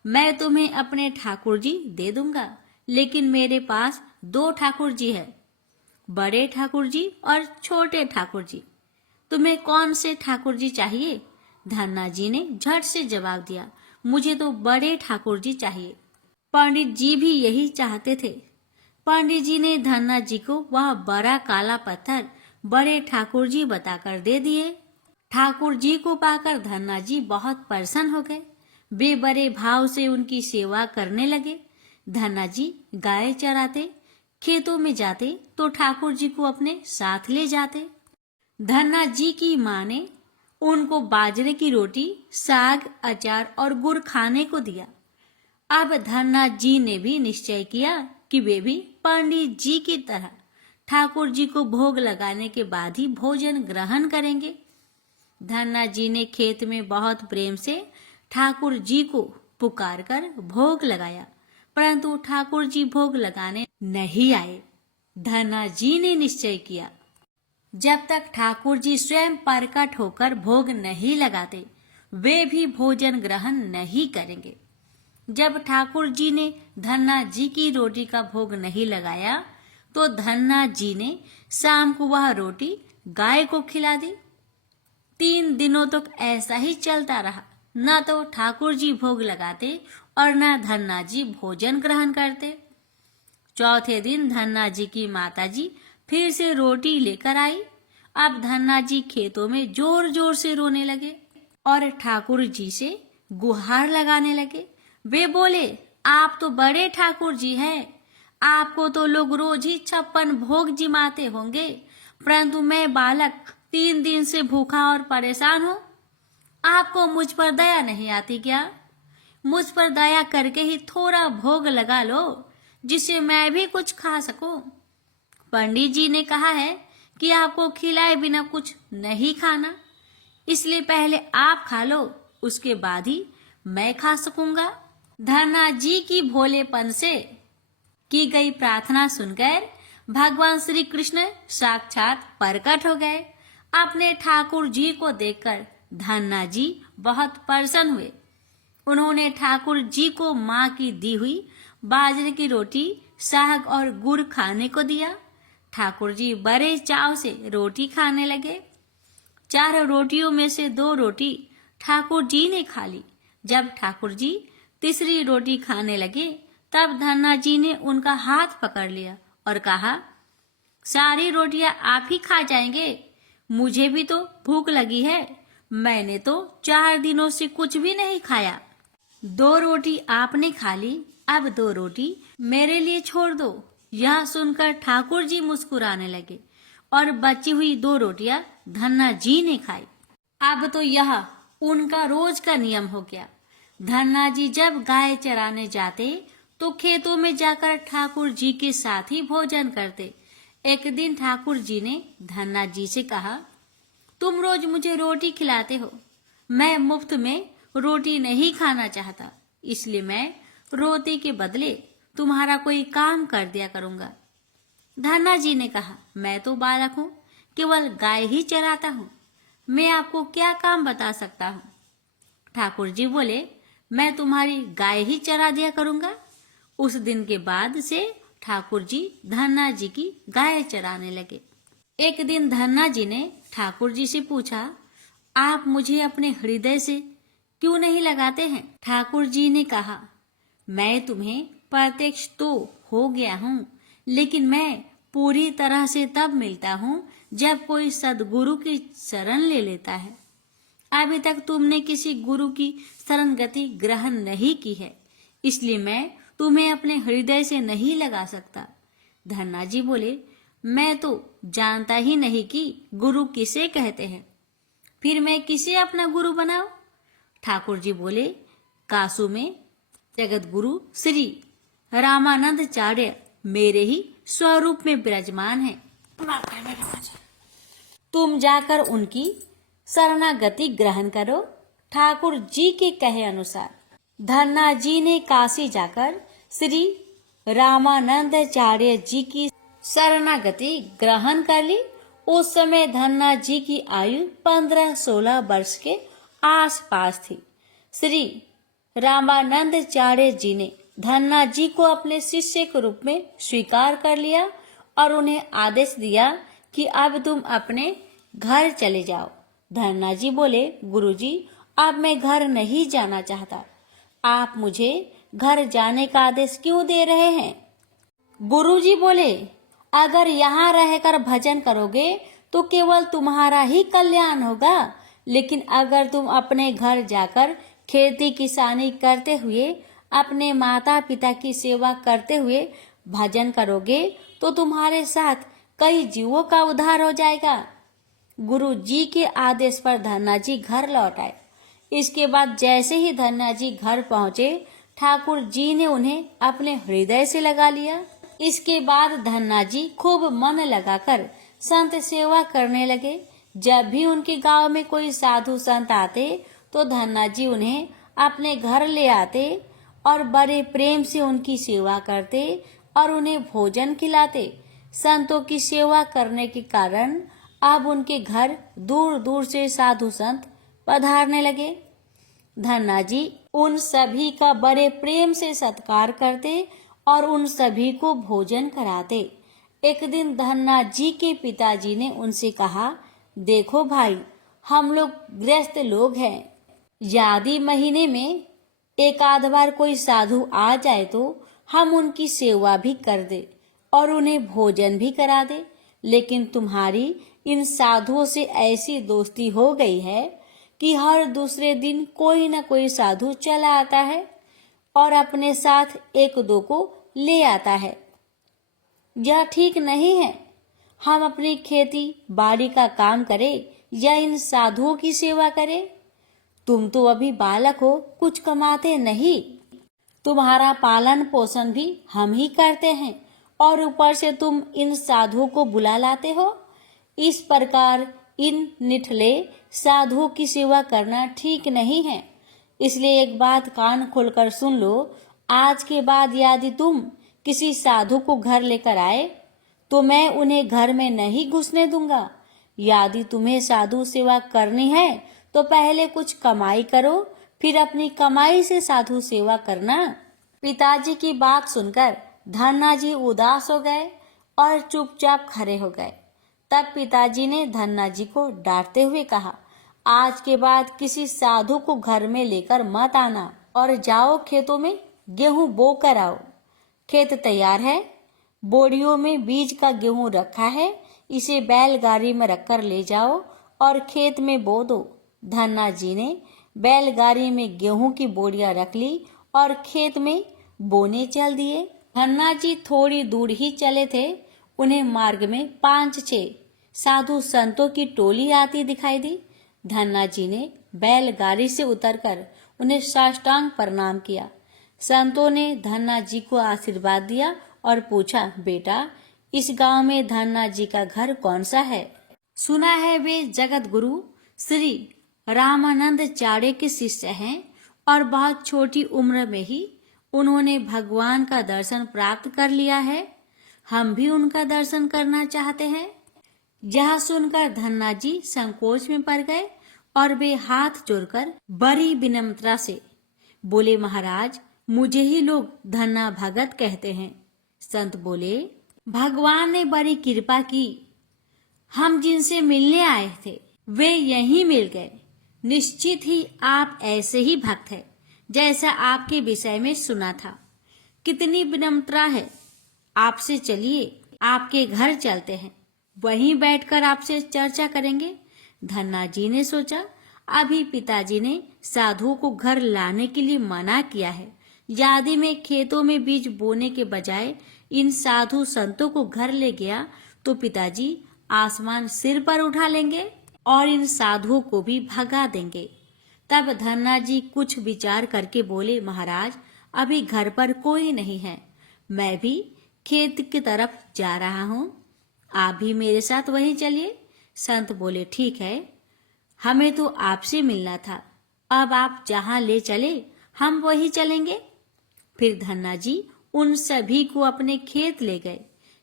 मैं तुम्हें अपने ठाकुर जी दे दूंगा, लेकिन मेरे पास 2 ठाकुर जी है, बड़े ठाकुर जी और छोटे ठाकुर जी। तुम्हें कौन से ठाकुर जी चाहिए? धन्ना जी ने झट से जवाब दिया, मुझे तो बड़े ठाकुर जी चाहिए। पंडित जी भी यही चाहते थे। पंडित जी ने धन्ना जी को वह बड़ा काला पत्थर बड़े ठाकुर जी बताकर दे दिए। ठाकुर जी को पाकर धन्ना जी बहुत प्रसन्न हो गए। वे बड़े भाव से उनकी सेवा करने लगे। धन्ना जी गाय चराते, खेतों में जाते तो ठाकुर जी को अपने साथ ले जाते। धन्ना जी की माँ ने उनको बाजरे की रोटी, साग, अचार और गुड़ खाने को दिया। अब धन्ना जी ने भी निश्चय किया कि वे भी पंडित जी की तरह ठाकुर जी को भोग लगाने के बाद ही भोजन ग्रहण करेंगे। धन्ना जी ने खेत में बहुत प्रेम से ठाकुर जी को पुकारकर भोग लगाया, परंतु ठाकुर जी भोग लगाने नहीं आए। धन्ना जी ने निश्चय किया, जब तक ठाकुर जी स्वयं प्रकट होकर भोग नहीं लगाते, वे भी भोजन ग्रहण नहीं करेंगे। जब ठाकुर जी ने धन्ना जी की रोटी का भोग नहीं लगाया, तो धन्ना जी ने शाम को वह रोटी गाय को खिला दी। 3 दिनों तक ऐसा ही चलता रहा। न तो ठाकुर जी भोग लगाते और न धन्ना जी भोजन ग्रहण करते। चौथे दिन धन्ना जी की माता जी फिर से रोटी लेकर आई। अब धन्ना जी खेतों में जोर जोर से रोने लगे और ठाकुर जी से गुहार लगाने लगे। वे बोले, आप तो बड़े ठाकुर जी हैं, आपको तो लोग रोज ही 56 भोग जिमाते होंगे, परंतु मैं बालक 3 दिन से भूखा और परेशान हूँ। आपको मुझ पर दया नहीं आती क्या? मुझ पर दया करके ही थोड़ा भोग लगा लो, जिससे मैं भी कुछ खा सकूं। पंडित जी ने कहा है कि आपको खिलाए बिना कुछ नहीं खाना, इसलिए पहले आप खा लो, उसके बाद ही मैं खा सकूंगा। धन्ना जी की भोलेपन से की गई प्रार्थना सुनकर भगवान श्री कृष्ण साक्षात प्रकट हो गए। अपने ठाकुर जी को देखकर धन्ना जी बहुत प्रसन्न हुए। उन्होंने ठाकुर जी को माँ की दी हुई बाजरे की रोटी, साग और गुड़ खाने को दिया। ठाकुर जी बड़े चाव से रोटी खाने लगे। 4 रोटियों में से 2 रोटी ठाकुर जी ने खा ली। जब ठाकुर जी तीसरी रोटी खाने लगे, तब धन्ना जी ने उनका हाथ पकड़ लिया और कहा, सारी रोटियां आप ही खा जाएंगे, मुझे भी तो भूख लगी है। मैंने तो 4 दिनों से कुछ भी नहीं खाया। 2 रोटी आपने खा ली, अब 2 रोटी मेरे लिए छोड़ दो। यह सुनकर ठाकुर जी मुस्कुराने लगे और बची हुई 2 रोटियां धन्ना जी ने खाई। अब तो यह उनका रोज का नियम हो गया। धन्ना जी जब गाय चराने जाते तो खेतों में जाकर ठाकुर जी के साथ ही भोजन करते। एक दिन ठाकुर जी ने धन्ना जी से कहा, तुम रोज मुझे रोटी खिलाते हो, मैं मुफ्त में रोटी नहीं खाना चाहता, इसलिए मैं रोटी के बदले तुम्हारा कोई काम कर दिया करूंगा। धन्ना जी ने कहा, मैं तो बालक हूँ, केवल गाय ही चराता हूँ, मैं आपको क्या काम बता सकता हूँ। ठाकुर जी बोले, मैं तुम्हारी गाय ही चरा दिया करूंगा। उस दिन के बाद से ठाकुर जी धन्ना जी की गाय चराने लगे। एक दिन धन्ना जी ने ठाकुर जी से पूछा, आप मुझे अपने हृदय से क्यों नहीं लगाते हैं? ठाकुर जी ने कहा, मैं तुम्हें प्रत्यक्ष तो हो गया हूँ, लेकिन मैं पूरी तरह से तब मिलता हूँ जब कोई सदगुरु की शरण ले लेता है। अभी तक तुमने किसी गुरु की शरण गति ग्रहण नहीं की है, इसलिए मैं तुम्हें अपने हृदय से नहीं लगा सकता। धन्ना जी बोले, मैं तो जानता ही नहीं कि गुरु किसे कहते हैं, फिर मैं किसे अपना गुरु बनाऊं? ठाकुर जी बोले, कासू में जगत गुरु श्री रामानंदाचार्य मेरे ही स्वरूप में विराजमान है। तुम जाकर उनकी शरणागति ग्रहण करो। ठाकुर जी के कहे अनुसार धन्ना जी ने काशी जाकर श्री रामानंदाचार्य जी की शरणागति ग्रहण कर ली। उस समय धन्ना जी की आयु 15-16 वर्ष के आसपास थी। श्री रामानंदाचार्य जी ने धन्ना जी को अपने शिष्य के रूप में स्वीकार कर लिया और उन्हें आदेश दिया कि अब तुम अपने घर चले जाओ। धन्ना जी बोले, गुरुजी, अब मैं घर नहीं जाना चाहता। आप मुझे घर जाने का आदेश क्यों दे रहे हैं? गुरुजी बोले, अगर यहाँ रहकर भजन करोगे तो केवल तुम्हारा ही कल्याण होगा, लेकिन अगर तुम अपने घर जाकर खेती किसानी करते हुए अपने माता पिता की सेवा करते हुए भजन करोगे तो तुम्हारे साथ कई जीवों का उद्धार हो जाएगा। गुरु जी के आदेश पर धन्ना जी घर लौट आए। इसके बाद जैसे ही धन्ना जी घर पहुंचे, ठाकुर जी ने उन्हें अपने हृदय से लगा लिया। इसके बाद धन्ना जी खूब मन लगाकर संत सेवा करने लगे। जब भी उनके गांव में कोई साधु संत आते तो धन्ना जी उन्हें अपने घर ले आते और बड़े प्रेम से उनकी सेवा करते और उन्हें भोजन खिलाते। संतों की सेवा करने के कारण अब उनके घर दूर दूर से साधु संत पधारने लगे। धन्ना जी उन सभी का बड़े प्रेम से सत्कार करते और उन सभी को भोजन कराते। एक दिन धन्ना जी के पिताजी ने उनसे कहा, देखो भाई, हम लोग गृहस्थ लोग हैं। यदि महीने में एक आध बार कोई साधु आ जाए तो हम उनकी सेवा भी कर दे और उन्हें भोजन भी करा दे, लेकिन तुम्हारी इन साधुओं से ऐसी दोस्ती हो गई है कि हर दूसरे दिन कोई न कोई साधु चला आता है और अपने साथ एक दो को ले आता है। यह ठीक नहीं है। हम अपनी खेती बाड़ी का काम करें या इन साधुओं की सेवा करें। तुम तो अभी बालक हो, कुछ कमाते नहीं। तुम्हारा पालन पोषण भी हम ही करते हैं और ऊपर से तुम इन साधुओं को बुला लाते हो। इस प्रकार इन निठले साधुओं की सेवा करना ठीक नहीं है। इसलिए एक बात कान खोलकर सुन लो, आज के बाद यदि तुम किसी साधु को घर लेकर आए तो मैं उन्हें घर में नहीं घुसने दूंगा। यदि तुम्हें साधु सेवा करनी है तो पहले कुछ कमाई करो, फिर अपनी कमाई से साधु सेवा करना। पिताजी की बात सुनकर धन्ना जी उदास हो गए और चुपचाप खड़े हो गए। तब पिताजी ने धन्ना जी को डांटते हुए कहा, आज के बाद किसी साधु को घर में लेकर मत आना और जाओ खेतों में गेहूं बो कर आओ। खेत तैयार है, बोरियों में बीज का गेहूं रखा है, इसे बैलगाड़ी में रखकर ले जाओ और खेत में बो दो। धन्ना जी ने बैलगाड़ी में गेहूं की बोरियां रख ली और खेत में बोने चल दिए। धन्ना जी थोड़ी दूर ही चले थे, उन्हें मार्ग में 5-6 साधु संतों की टोली आती दिखाई दी। धन्ना जी ने बैलगाड़ी से उतरकर उन्हें साष्टांग प्रणाम किया। संतों ने धन्ना जी को आशीर्वाद दिया और पूछा, बेटा, इस गांव में धन्ना जी का घर कौन सा है? सुना है वे जगत गुरु श्री रामानंदाचार्य के शिष्य हैं और बहुत छोटी उम्र में ही उन्होंने भगवान का दर्शन प्राप्त कर लिया है। हम भी उनका दर्शन करना चाहते हैं। यह सुनकर धन्ना जी संकोच में पड़ गए और वे हाथ जोड़कर बड़ी विनम्रता से बोले, महाराज, मुझे ही लोग धन्ना भगत कहते हैं। संत बोले, भगवान ने बड़ी कृपा की। हम जिनसे मिलने आए थे वे यहीं मिल गए। निश्चित ही आप ऐसे ही भक्त हैं जैसा आपके विषय में सुना था। कितनी विनम्रता है। आपसे चलिए, आपके घर चलते हैं, वहीं बैठकर आपसे चर्चा करेंगे। धन्ना जी ने सोचा, अभी पिताजी ने साधुओं को घर लाने के लिए मना किया है। यदि मैं खेतों में बीज बोने के बजाय इन साधु संतों को घर ले गया तो पिताजी आसमान सिर पर उठा लेंगे और इन साधुओं को भी भगा देंगे। तब धन्ना जी कुछ विचार करके बोले, महाराज अभी घर पर कोई नहीं है, मैं भी खेत की तरफ जा रहा हूँ, आप भी मेरे साथ वहीं चलिए। संत बोले, ठीक है, हमें तो आपसे मिलना था, अब आप जहाँ ले चले हम वहीं चलेंगे। फिर धन्ना जी उन सभी को अपने खेत ले गए।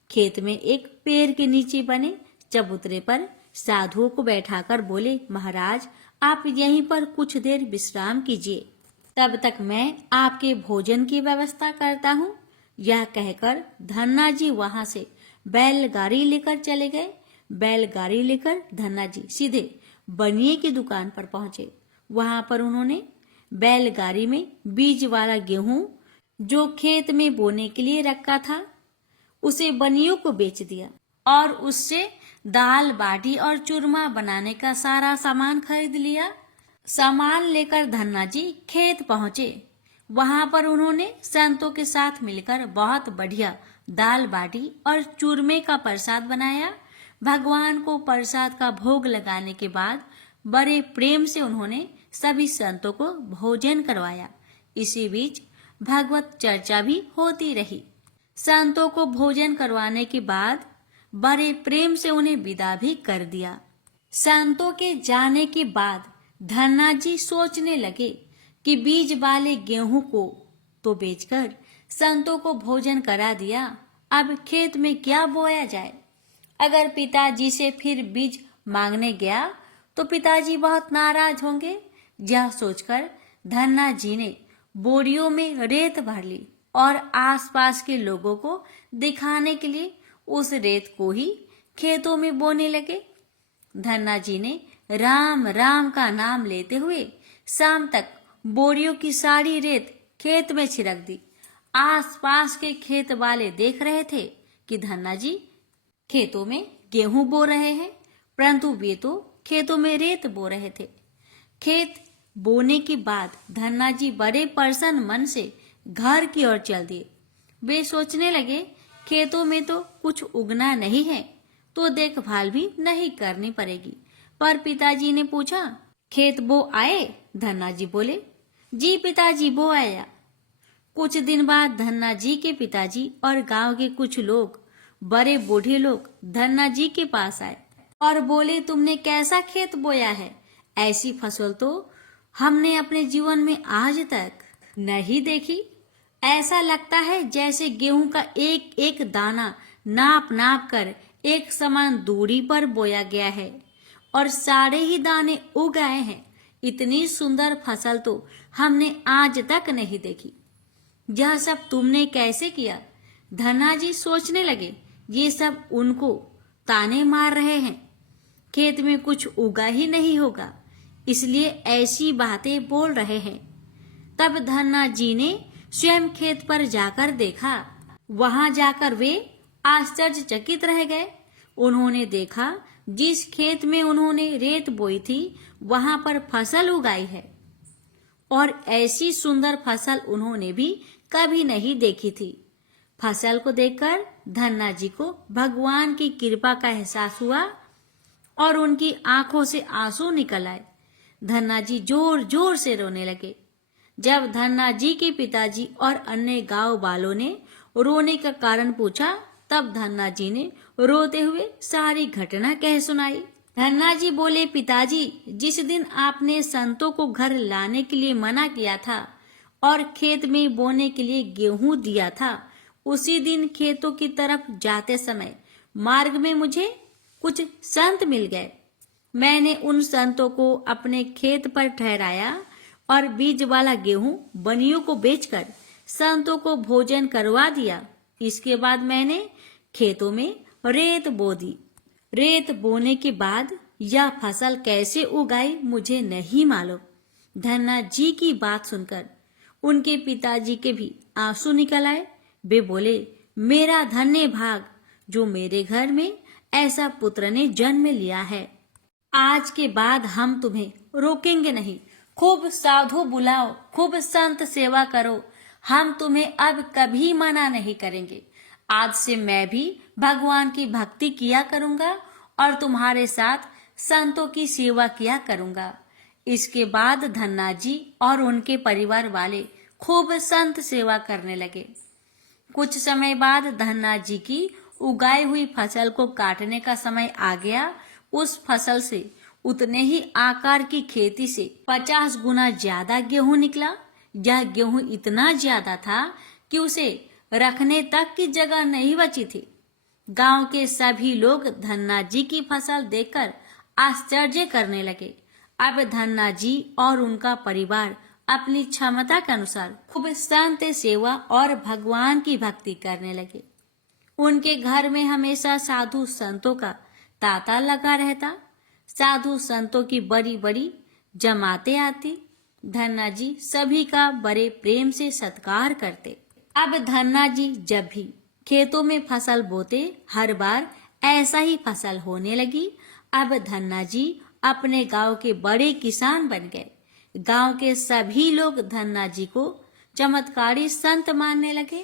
खेत में एक पेड़ के नीचे बने चबूतरे पर साधुओं को बैठाकर बोले, महाराज आप यहीं पर कुछ देर विश्राम कीजिए, तब तक मैं आपके भोजन की व्यवस्था करता हूँ। यह कहकर धन्ना जी वहां से बैलगाड़ी लेकर चले गए। बैलगाड़ी लेकर धन्ना जी सीधे बनिए की दुकान पर पहुंचे। वहां पर उन्होंने बैलगाड़ी में बीज वाला गेहूं जो खेत में बोने के लिए रखा था उसे बनियों को बेच दिया और उससे दाल बाटी और चूरमा बनाने का सारा सामान खरीद लिया। सामान लेकर धन्ना जी खेत पहुंचे। वहां पर उन्होंने संतों के साथ मिलकर बहुत बढ़िया दाल बाटी और चूरमे का प्रसाद बनाया। भगवान को प्रसाद का भोग लगाने के बाद बड़े प्रेम से उन्होंने सभी संतों को भोजन करवाया। इसी बीच भगवत चर्चा भी होती रही। संतों को भोजन करवाने के बाद बड़े प्रेम से उन्हें विदा भी कर दिया। संतों के जाने के बाद धन्ना जी सोचने लगे कि बीज वाले गेहूं को तो बेचकर संतों को भोजन करा दिया, अब खेत में क्या बोया जाए। अगर पिताजी से फिर बीज मांगने गया तो पिताजी बहुत नाराज होंगे। यह सोचकर धन्ना जी ने बोरियों में रेत भर ली और आसपास के लोगों को दिखाने के लिए उस रेत को ही खेतों में बोने लगे। धन्ना जी ने राम राम का नाम लेते हुए शाम तक बोरियों की सारी रेत खेत में छिड़क दी। आसपास के खेत वाले देख रहे थे कि धन्ना जी खेतों में गेहूं बो रहे हैं, परंतु वे तो खेतों में रेत बो रहे थे। खेत बोने के बाद धन्ना जी बड़े प्रसन्न मन से घर की ओर चल दिए। वे सोचने लगे, खेतों में तो कुछ उगना नहीं है तो देखभाल भी नहीं करनी पड़ेगी। पर पिताजी ने पूछा, खेत बो आए? धन्ना जी बोले, जी पिताजी बो आया। कुछ दिन बाद धन्ना जी के पिताजी और गांव के कुछ लोग, बड़े बूढ़े लोग धन्ना जी के पास आए और बोले, तुमने कैसा खेत बोया है? ऐसी फसल तो हमने अपने जीवन में आज तक नहीं देखी। ऐसा लगता है जैसे गेहूं का एक एक दाना नाप नाप कर एक समान दूरी पर बोया गया है और सारे ही दाने उग आए हैं। इतनी सुंदर फसल तो हमने आज तक नहीं देखी। यह सब तुमने कैसे किया? धन्ना जी सोचने लगे, ये सब उनको ताने मार रहे हैं, खेत में कुछ उगा ही नहीं होगा, इसलिए ऐसी बातें बोल रहे हैं। तब धन्ना जी ने स्वयं खेत पर जाकर देखा। वहां जाकर वे आश्चर्यचकित रह गए। उन्होंने देखा जिस खेत में उन्होंने रेत बोई थी वहां पर फसल उगाई है और ऐसी सुंदर फसल उन्होंने भी कभी नहीं देखी थी। फसल को देखकर धन्ना जी को भगवान की कृपा का एहसास हुआ और उनकी आंखों से आंसू निकल आए। धन्ना जी जोर जोर से रोने लगे। जब धन्ना जी के पिताजी और अन्य गांव वालों ने रोने का कारण पूछा, तब धन्ना जी ने रोते हुए सारी घटना कह सुनाई। धन्ना जी बोले, पिताजी, जिस दिन आपने संतों को घर लाने के लिए मना किया था और खेत में बोने के लिए गेहूं दिया था, उसी दिन खेतों की तरफ जाते समय मार्ग में मुझे कुछ संत मिल गए। मैंने उन संतों को अपने खेत पर ठहराया और बीज वाला गेहूं बनियों को बेचकर संतों को भोजन करवा दिया। इसके बाद मैंने खेतों में रेत बो दी। रेत बोने के बाद यह फसल कैसे उगाई मुझे नहीं मालूम। धन्ना जी की बात सुनकर उनके पिताजी के भी आंसू निकल आए। वे बोले, मेरा धन्य भाग जो मेरे घर में ऐसा पुत्र ने जन्म लिया है। आज के बाद हम तुम्हें रोकेंगे नहीं। खूब साधु बुलाओ, खूब संत सेवा करो, हम तुम्हें अब कभी मना नहीं करेंगे। आज से मैं भी भगवान की भक्ति किया करूंगा और तुम्हारे साथ संतों की सेवा किया करूंगा। इसके बाद धन्ना जी और उनके परिवार वाले खूब संत सेवा करने लगे। कुछ समय बाद धन्ना जी की उगाई हुई फसल को काटने का समय आ गया। उस फसल से उतने ही आकार की खेती से 50 गुना ज्यादा गेहूं निकला। यह गेहूं इतना ज्यादा था कि उसे रखने तक की जगह नहीं बची थी। गांव के सभी लोग धन्ना जी की फसल देखकर आश्चर्य करने लगे। अब धन्ना जी और उनका परिवार अपनी क्षमता के अनुसार खूब संत सेवा और भगवान की भक्ति करने लगे। उनके घर में हमेशा साधु संतों का तांता लगा रहता। साधु संतों की बड़ी बड़ी जमातें आती। धन्ना जी सभी का बड़े प्रेम से सत्कार करते। अब धन्ना जी जब भी खेतों में फसल बोते, हर बार ऐसा ही फसल होने लगी। अब धन्ना जी अपने गांव के बड़े किसान बन गए। गांव के सभी लोग धन्ना जी को चमत्कारी संत मानने लगे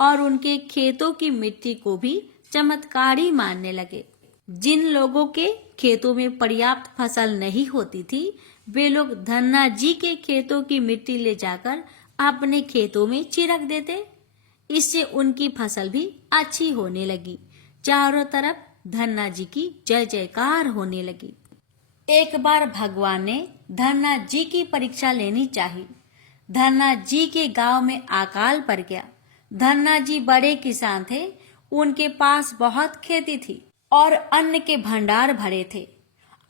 और उनके खेतों की मिट्टी को भी चमत्कारी मानने लगे। जिन लोगों के खेतों में पर्याप्त फसल नहीं होती थी, वे लोग धन्ना जी के खेतों की मिट्टी ले जाकर अपने खेतों में छिड़क देते। इससे उनकी फसल भी अच्छी होने लगी। चारों तरफ धन्ना जी की जय जयकार होने लगी। एक बार भगवान ने धन्ना जी की परीक्षा लेनी चाहिए। धन्ना जी के गांव में अकाल पड़ गया। धन्ना जी बड़े किसान थे। उनके पास बहुत खेती थी और अन्न के भंडार भरे थे।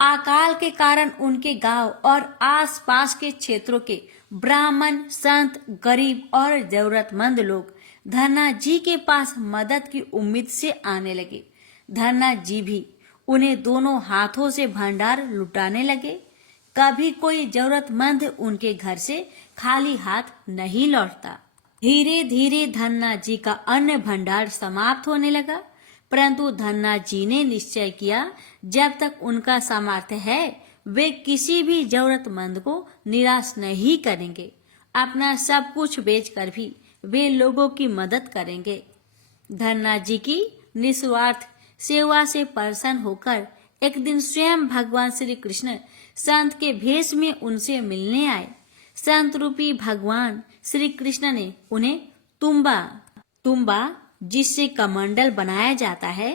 अकाल के कारण उनके गांव और आसपास के क्षेत्रों के ब्राह्मण, संत, गरीब और जरूरतमंद लोग धन्ना जी के पास मदद की उम्मीद से आने लगे। धन्ना जी भी उन्हें दोनों हाथों से भंडार लुटाने लगे। कभी कोई जरूरतमंद उनके घर से खाली हाथ नहीं लौटता। धीरे धीरे धन्ना जी का अन्न भंडार समाप्त होने लगा, परंतु धन्ना जी ने निश्चय किया जब तक उनका सामर्थ्य है वे किसी भी जरूरतमंद को निराश नहीं करेंगे। अपना सब कुछ बेचकर भी वे लोगों की मदद करेंगे। धन्ना जी की निस्वार्थ सेवा से प्रसन्न होकर एक दिन स्वयं भगवान श्री कृष्ण संत के भेष में उनसे मिलने आए। संत रूपी भगवान श्री कृष्ण ने उन्हें तुम्बा जिससे कमंडल बनाया जाता है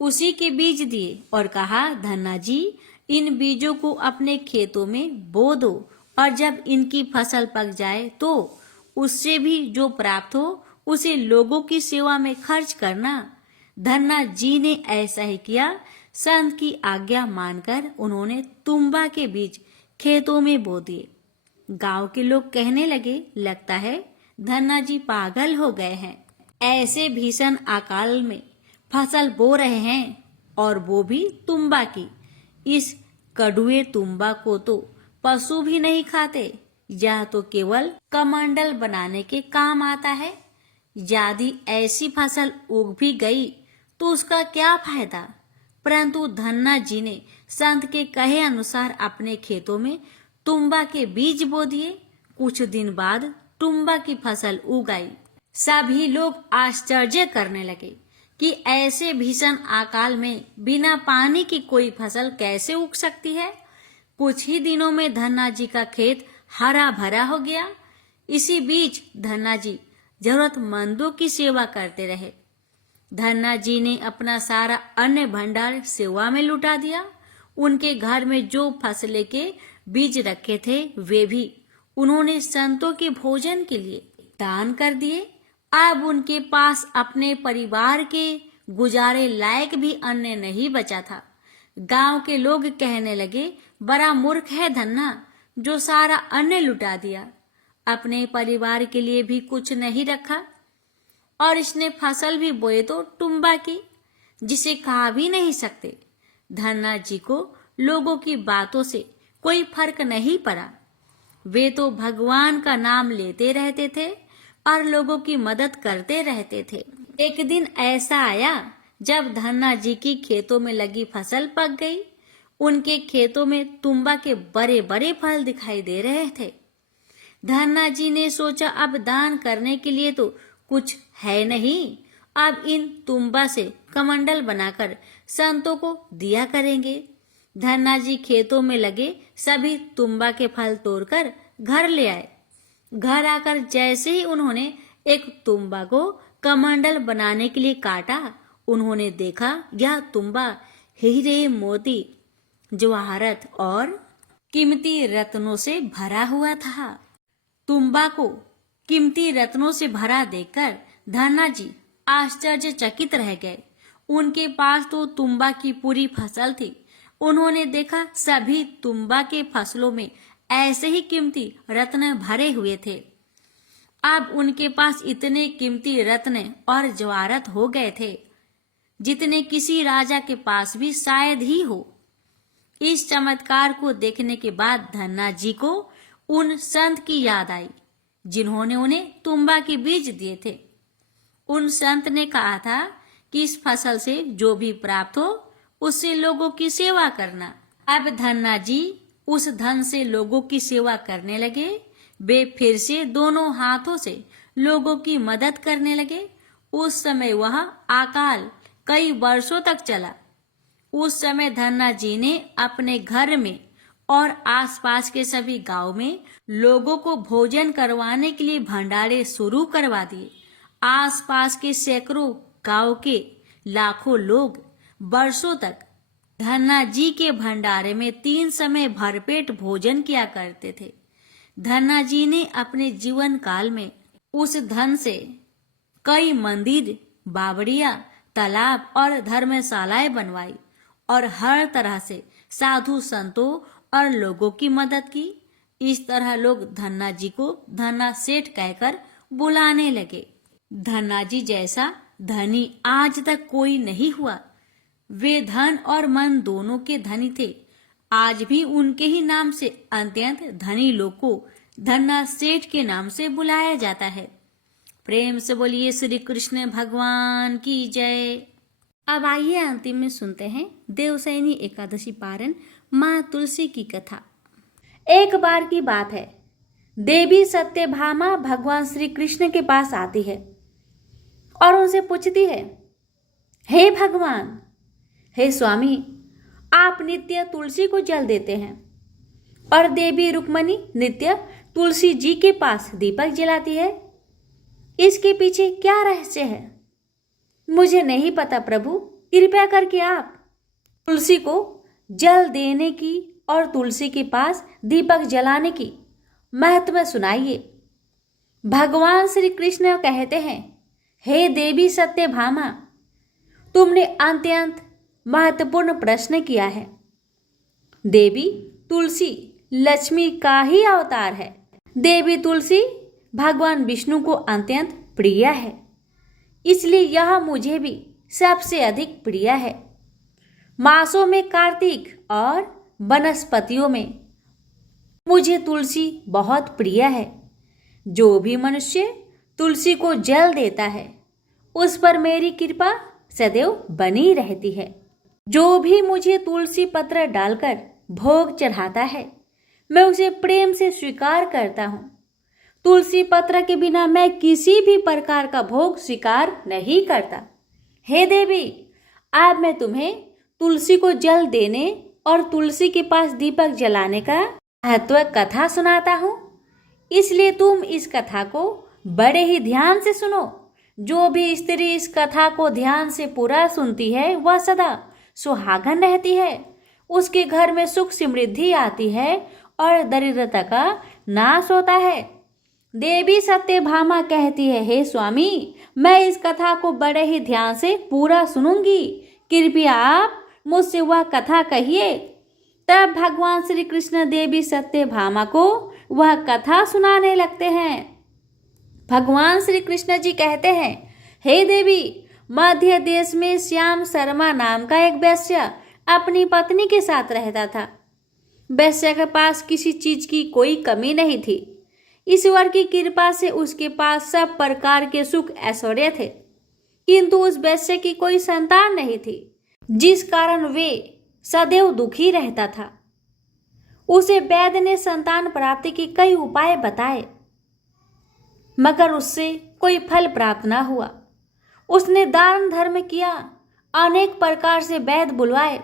उसी के बीज दिए और कहा, धन्ना जी इन बीजों को अपने खेतों में बो दो और जब इनकी फसल पक जाए तो उससे भी जो प्राप्त हो उसे लोगों की सेवा में खर्च करना। धन्ना जी ने ऐसा ही किया। संत की आज्ञा मानकर उन्होंने तुम्बा के बीज खेतों में बो दिए। गांव के लोग कहने लगे, लगता है धन्ना जी पागल हो गए हैं। ऐसे भीषण अकाल में फसल बो रहे हैं और वो भी तुम्बा की। इस कड़ुए तुम्बा को तो पशु भी नहीं खाते। यह तो केवल कमंडल बनाने के काम आता है। यदि ऐसी फसल उग भी गई तो उसका क्या फायदा। परंतु धन्ना जी ने संत के कहे अनुसार अपने खेतों में तुम्बा के बीज बो दिए। कुछ दिन बाद तुम्बा की फसल उग आई। सभी लोग आश्चर्य करने लगे कि ऐसे भीषण अकाल में बिना पानी की कोई फसल कैसे उग सकती है। कुछ ही दिनों में धन्ना जी का खेत हरा भरा हो गया। इसी बीच धन्ना जी जरूरतमंदों की सेवा करते रहे। धन्ना जी ने अपना सारा अन्न भंडार सेवा में लुटा दिया। उनके घर में जो फसलें के बीज रखे थे वे भी उन्होंने संतों के भोजन के लिए दान कर दिए। अब उनके पास अपने परिवार के गुजारे लायक भी अन्न नहीं बचा था। गांव के लोग कहने लगे, बड़ा मूर्ख है धन्ना जो सारा अन्न लुटा दिया। अपने परिवार के लिए भी कुछ नहीं रखा और इसने फसल भी बोए तो तुम्बा की, जिसे खा भी नहीं सकते। धन्ना जी को लोगों की बातों से कोई फर्क नहीं पड़ा। वे तो भगवान का नाम लेते रहते थे और लोगों की मदद करते रहते थे। एक दिन ऐसा आया जब धन्ना जी की खेतों में लगी फसल पक गई। उनके खेतों में तुम्बा के बड़े बड़े फल दिखाई दे रहे थे। धन्ना जी ने सोचा अब दान करने के लिए तो कुछ है नहीं। अब इन तुम्बा से कमंडल बनाकर संतों को दिया करेंगे। धन्ना जी खेतों में लगे सभी तुम्बा के फल तोड़कर घर ले आए। घर आकर जैसे ही उन्होंने एक तुम्बा को कमंडल बनाने के लिए काटा, उन्होंने देखा यह तुम्बा हीरे, मोती, जवाहरत और कीमती रत्नों से भरा हुआ था। तुम्बा को कीमती रत्नों से भरा देखकर धन्ना जी आश्चर्यचकित रह गए। उनके पास तो तुम्बा की पूरी फसल थी। उन्होंने देखा सभी तुम्बा के फसलों में ऐसे ही कीमती रत्न भरे हुए थे। अब उनके पास इतने कीमती रत्न और जवाहरत हो गए थे जितने किसी राजा के पास भी शायद ही हो। इस चमत्कार को देखने के बाद धन्ना जी को उन संत की याद आई जिन्होंने उन्हें तुम्बा के बीज दिए थे। उन संत ने कहा था कि इस फसल से जो भी प्राप्त हो उससे लोगों की सेवा करना। अब धन्ना जी उस धन से लोगों की सेवा करने लगे। वे फिर से दोनों हाथों से लोगों की मदद करने लगे। उस समय वह अकाल कई वर्षों तक चला। उस समय धन्ना जी ने अपने घर में और आसपास के सभी गांव में लोगों को भोजन करवाने के लिए भंडारे शुरू करवा दिए। आसपास के सैकड़ों गांव के लाखों लोग वर्षों तक धन्ना जी के भंडारे में 3 समय भरपेट भोजन किया करते थे। धन्ना जी ने अपने जीवन काल में उस धन से कई मंदिर, बावड़ियां, तालाब और धर्मशालाएं बनवाई और हर तरह से साधु संतों और लोगों की मदद की। इस तरह लोग धन्ना जी को धन्ना सेठ कहकर बुलाने लगे। धन्ना जी जैसा धनी आज तक कोई नहीं हुआ। वे धन और मन दोनों के धनी थे। आज भी उनके ही नाम से अत्यंत धनी लोग को धन्ना सेठ के नाम से बुलाया जाता है। प्रेम से बोलिए श्री कृष्ण भगवान की जय। अब आइए अंतिम में सुनते हैं देवशयनी एकादशी पारण माँ तुलसी की कथा। एक बार की बात है, देवी सत्यभामा भगवान श्री कृष्ण के पास आती है और उनसे पूछती है, हे भगवान, हे स्वामी, आप नित्य तुलसी को जल देते हैं और देवी रुक्मणी नित्य तुलसी जी के पास दीपक जलाती है। इसके पीछे क्या रहस्य है? मुझे नहीं पता प्रभु। कृपया करके आप तुलसी को जल देने की और तुलसी के पास दीपक जलाने की महत्व सुनाइए। भगवान श्री कृष्ण कहते हैं, हे देवी सत्यभामा, तुमने अत्यंत महत्वपूर्ण प्रश्न किया है। देवी तुलसी लक्ष्मी का ही अवतार है। देवी तुलसी भगवान विष्णु को अत्यंत प्रिय है, इसलिए यह मुझे भी सबसे अधिक प्रिय है। मासों में कार्तिक और वनस्पतियों में मुझे तुलसी बहुत प्रिय है। जो भी मनुष्य तुलसी को जल देता है उस पर मेरी कृपा सदैव बनी रहती है। जो भी मुझे तुलसी पत्र डालकर भोग चढ़ाता है मैं उसे प्रेम से स्वीकार करता हूँ। तुलसी पत्र के बिना मैं किसी भी प्रकार का भोग स्वीकार नहीं करता। हे देवी, अब मैं तुम्हें तुलसी को जल देने और तुलसी के पास दीपक जलाने का महत्व कथा सुनाता हूँ, इसलिए तुम इस कथा को बड़े ही ध्यान से सुनो। जो भी स्त्री इस कथा को ध्यान से पूरा सुनती है वह सदा सुहागन रहती है। उसके घर में सुख समृद्धि आती है और दरिद्रता का नाश होता है। देवी सत्यभामा कहती है, हे स्वामी, मैं इस कथा को बड़े ही ध्यान से पूरा सुनूंगी। कृपया आप मुझसे वह कथा कहिए। तब भगवान श्री कृष्ण देवी सत्यभामा को वह कथा सुनाने लगते हैं। भगवान श्री कृष्ण जी कहते हैं, हे देवी, मध्य देश में श्याम शर्मा नाम का एक वैश्य अपनी पत्नी के साथ रहता था। वैश्य के पास किसी चीज की कोई कमी नहीं थी। ईश्वर की कृपा से उसके पास सब प्रकार के सुख ऐश्वर्य थे, किंतु उस वैश्य की कोई संतान नहीं थी, जिस कारण वे सदैव दुखी रहता था। उसे वैद्य ने संतान प्राप्ति के कई उपाय बताए, मगर उससे कोई फल प्राप्त न हुआ। उसने दान धर्म किया, अनेक प्रकार से वैद्य बुलवाए,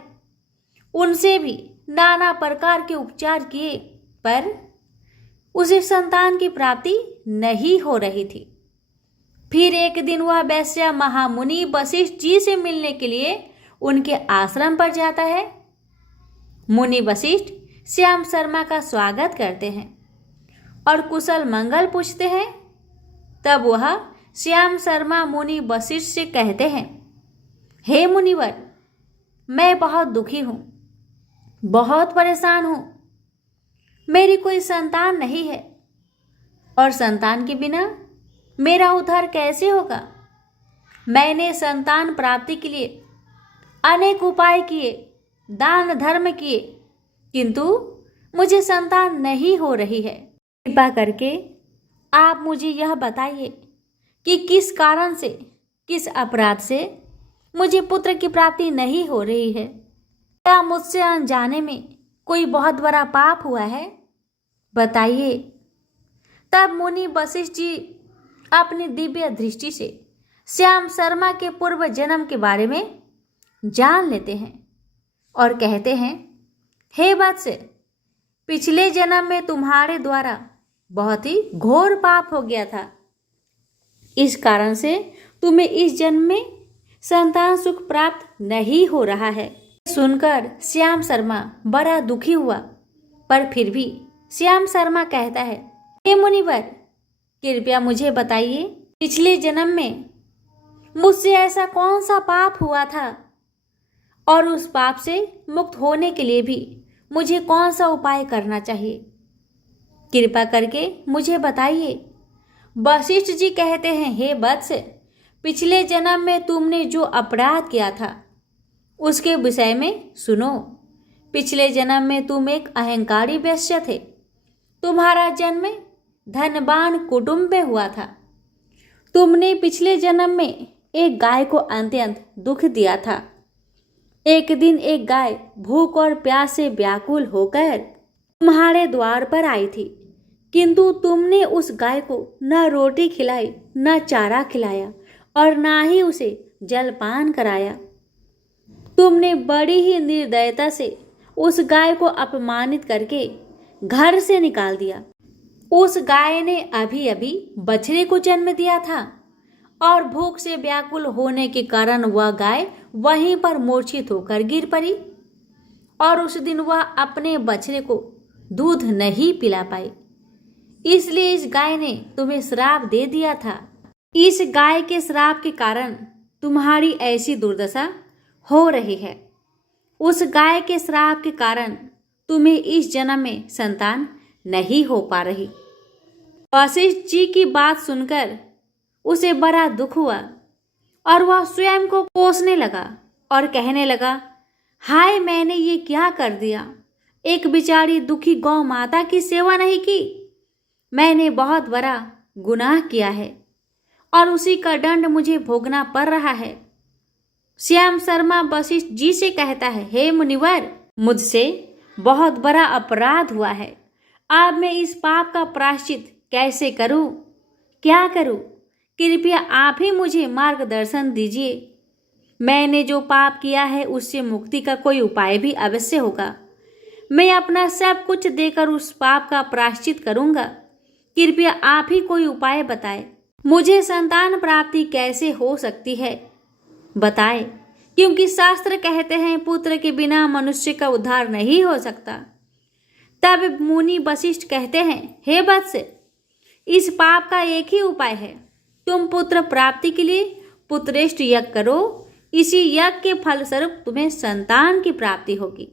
उनसे भी नाना प्रकार के उपचार किए, पर उसे संतान की प्राप्ति नहीं हो रही थी। फिर एक दिन वह वैश्य महामुनि वशिष्ठ जी से मिलने के लिए उनके आश्रम पर जाता है। मुनि वशिष्ठ श्याम शर्मा का स्वागत करते हैं और कुशल मंगल पूछते हैं। तब वह श्याम शर्मा मुनि वशिष्ठ से कहते हैं, हे मुनिवर, मैं बहुत दुखी हूँ, बहुत परेशान हूँ। मेरी कोई संतान नहीं है और संतान के बिना मेरा उद्धार कैसे होगा। मैंने संतान प्राप्ति के लिए अनेक उपाय किए, दान धर्म किए, किंतु मुझे संतान नहीं हो रही है। कृपा करके आप मुझे यह बताइए कि किस कारण से, किस अपराध से मुझे पुत्र की प्राप्ति नहीं हो रही है। क्या मुझसे अनजाने में कोई बहुत बड़ा पाप हुआ है? बताइए। तब मुनि वशिष्ठ जी अपनी दिव्य दृष्टि से श्याम शर्मा के पूर्व जन्म के बारे में जान लेते हैं और कहते हैं, हे वत्स, पिछले जन्म में तुम्हारे द्वारा बहुत ही घोर पाप हो गया था। इस कारण से तुम्हें इस जन्म में संतान सुख प्राप्त नहीं हो रहा है। सुनकर श्याम शर्मा बड़ा दुखी हुआ, पर फिर भी श्याम शर्मा कहता है, हे मुनिवर, कृपया मुझे बताइए, पिछले जन्म में मुझसे ऐसा कौन सा पाप हुआ था और उस पाप से मुक्त होने के लिए भी मुझे कौन सा उपाय करना चाहिए? कृपा करके मुझे बताइए। वशिष्ठ जी कहते हैं, हे वत्स, पिछले जन्म में तुमने जो अपराध किया था उसके विषय में सुनो। पिछले जन्म में तुम एक अहंकारी वैश्य थे। तुम्हारा जन्म धनवान कुटुंब में हुआ था। तुमने पिछले जन्म में एक गाय को अत्यंत दुख दिया था। एक दिन एक गाय भूख और प्यास से व्याकुल होकर तुम्हारे द्वार पर आई थी, किंतु तुमने उस गाय को न रोटी खिलाई, न चारा खिलाया और न ही उसे जलपान कराया। तुमने बड़ी ही निर्दयता से उस गाय को अपमानित करके घर से निकाल दिया। उस गाय ने अभी अभी बछड़े को जन्म दिया था और भूख से व्याकुल होने के कारण वह गाय वहीं पर मूर्छित होकर गिर पड़ी और उस दिन वह अपने बछड़े को दूध नहीं पिला पाई। इसलिए इस गाय ने तुम्हें श्राप दे दिया था। इस गाय के श्राप के कारण तुम्हारी ऐसी दुर्दशा हो रही है। उस गाय के श्राप के कारण तुम्हें इस जन्म में संतान नहीं हो पा रही। वशिष्ठ जी की बात सुनकर उसे बड़ा दुख हुआ और वह स्वयं को कोसने लगा और कहने लगा, हाय, मैंने ये क्या कर दिया। एक बेचारी दुखी गौ माता की सेवा नहीं की। मैंने बहुत बड़ा गुनाह किया है और उसी का दंड मुझे भोगना पड़ रहा है। श्याम शर्मा वशिष्ठ जी से कहता है, हे मुनिवर, मुझसे बहुत बड़ा अपराध हुआ है। अब मैं इस पाप का प्रायश्चित कैसे करूं? क्या करूं? कृपया आप ही मुझे मार्गदर्शन दीजिए। मैंने जो पाप किया है उससे मुक्ति का कोई उपाय भी अवश्य होगा। मैं अपना सब कुछ देकर उस पाप का प्रायश्चित करूंगा। कृपया आप ही कोई उपाय बताएं। मुझे संतान प्राप्ति कैसे हो सकती है, बताएं, क्योंकि शास्त्र कहते हैं पुत्र के बिना मनुष्य का उद्धार नहीं हो सकता। तब मुनि वशिष्ठ कहते हैं, हे वत्स, इस पाप का एक ही उपाय है। तुम पुत्र प्राप्ति के लिए पुत्रेष्ट यज्ञ करो। इसी यज्ञ के फलस्वरूप तुम्हें संतान की प्राप्ति होगी।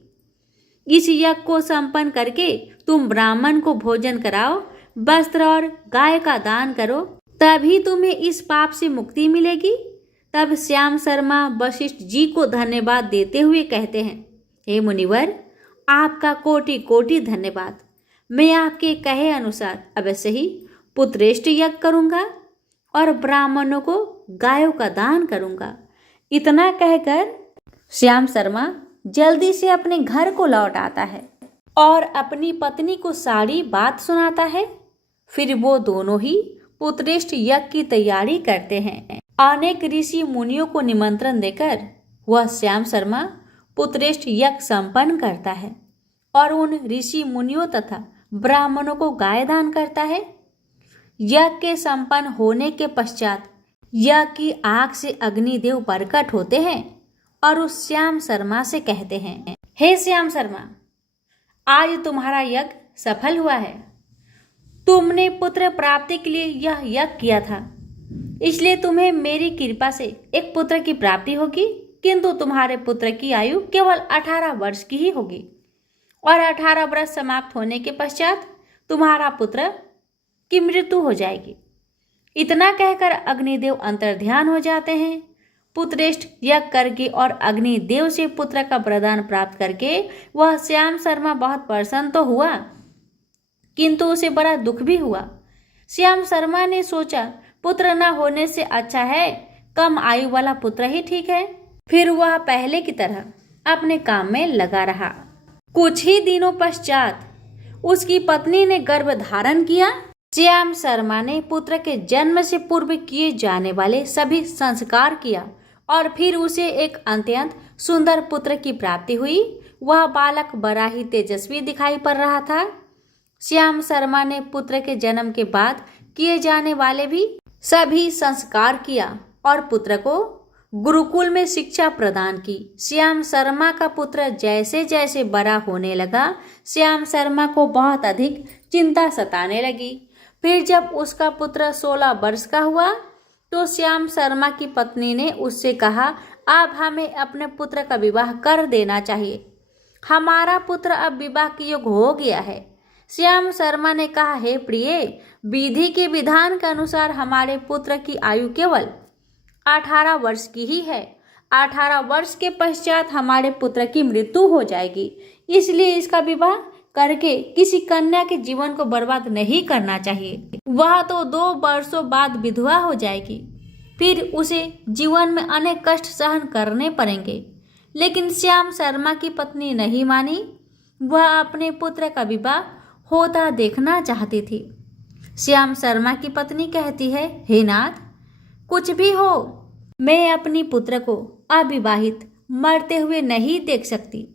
इस यज्ञ को संपन्न करके तुम ब्राह्मण को भोजन कराओ, वस्त्र और गाय का दान करो, तभी तुम्हें इस पाप से मुक्ति मिलेगी। तब श्याम शर्मा वशिष्ठ जी को धन्यवाद देते हुए कहते हैं, हे मुनिवर, आपका कोटि कोटि धन्यवाद। मैं आपके कहे अनुसार अवश्य ही पुत्रेष्ट यज्ञ करूंगा और ब्राह्मणों को गायों का दान करूंगा। इतना कहकर श्याम शर्मा जल्दी से अपने घर को लौट आता है और अपनी पत्नी को सारी बात सुनाता है। फिर वो दोनों ही पुत्रेष्ठ यज्ञ की तैयारी करते हैं। अनेक ऋषि मुनियों को निमंत्रण देकर वह श्याम शर्मा पुत्रेष्ठ यज्ञ संपन्न करता है और उन ऋषि मुनियों तथा ब्राह्मणों को गाय दान करता है। यज्ञ के संपन्न होने के पश्चात यज्ञ की आग से अग्निदेव प्रकट होते हैं और उस श्याम शर्मा से कहते हैं, हे श्याम शर्मा, आज तुम्हारा यज्ञ सफल हुआ है। तुमने पुत्र प्राप्ति के लिए यह यज्ञ किया था, इसलिए तुम्हें मेरी कृपा से एक पुत्र की प्राप्ति होगी, किंतु तुम्हारे पुत्र की आयु केवल 18 वर्ष की ही होगी और 18 वर्ष समाप्त होने के पश्चात तुम्हारा पुत्र की मृत्यु हो जाएगी। इतना कहकर अग्निदेव अंतर्ध्यान हो जाते हैं। पुत्रेष्ठ यज्ञ करके और अग्निदेव से पुत्र का वरदान प्राप्त करके वह श्याम शर्मा बहुत प्रसन्न तो हुआ, किंतु उसे बड़ा दुख भी हुआ। श्याम शर्मा ने सोचा, पुत्र न होने से अच्छा है कम आयु वाला पुत्र ही ठीक है। फिर वह पहले की तरह अपने काम में लगा रहा। कुछ ही दिनों पश्चात उसकी पत्नी ने गर्भ धारण किया। श्याम शर्मा ने पुत्र के जन्म से पूर्व किए जाने वाले सभी संस्कार किया और फिर उसे एक अत्यंत सुंदर पुत्र की प्राप्ति हुई। वह बालक बड़ा ही तेजस्वी दिखाई पड़ रहा था। श्याम शर्मा ने पुत्र के जन्म के बाद किए जाने वाले भी सभी संस्कार किया और पुत्र को गुरुकुल में शिक्षा प्रदान की। श्याम शर्मा का पुत्र जैसे जैसे बड़ा होने लगा, श्याम शर्मा को बहुत अधिक चिंता सताने लगी। फिर जब उसका पुत्र 16 वर्ष का हुआ तो श्याम शर्मा की पत्नी ने उससे कहा, अब हमें अपने पुत्र का विवाह कर देना चाहिए। हमारा पुत्र अब विवाह के योग्य हो गया है। श्याम शर्मा ने कहा, हे प्रिय, विधि के विधान के अनुसार हमारे पुत्र की आयु केवल 18 वर्ष की ही है। 18 वर्ष के पश्चात हमारे पुत्र की मृत्यु हो जाएगी, इसलिए इसका विवाह करके किसी कन्या के जीवन को बर्बाद नहीं करना चाहिए। वह तो 2 वर्षों बाद विधवा हो जाएगी, फिर उसे जीवन में अनेक कष्ट सहन करने पड़ेंगे। लेकिन श्याम शर्मा की पत्नी नहीं मानी। वह अपने पुत्र का विवाह होता देखना चाहती थी। श्याम शर्मा की पत्नी कहती है, हे नाथ, कुछ भी हो, मैं अपनी पुत्र को अविवाहित मरते हुए नहीं देख सकती।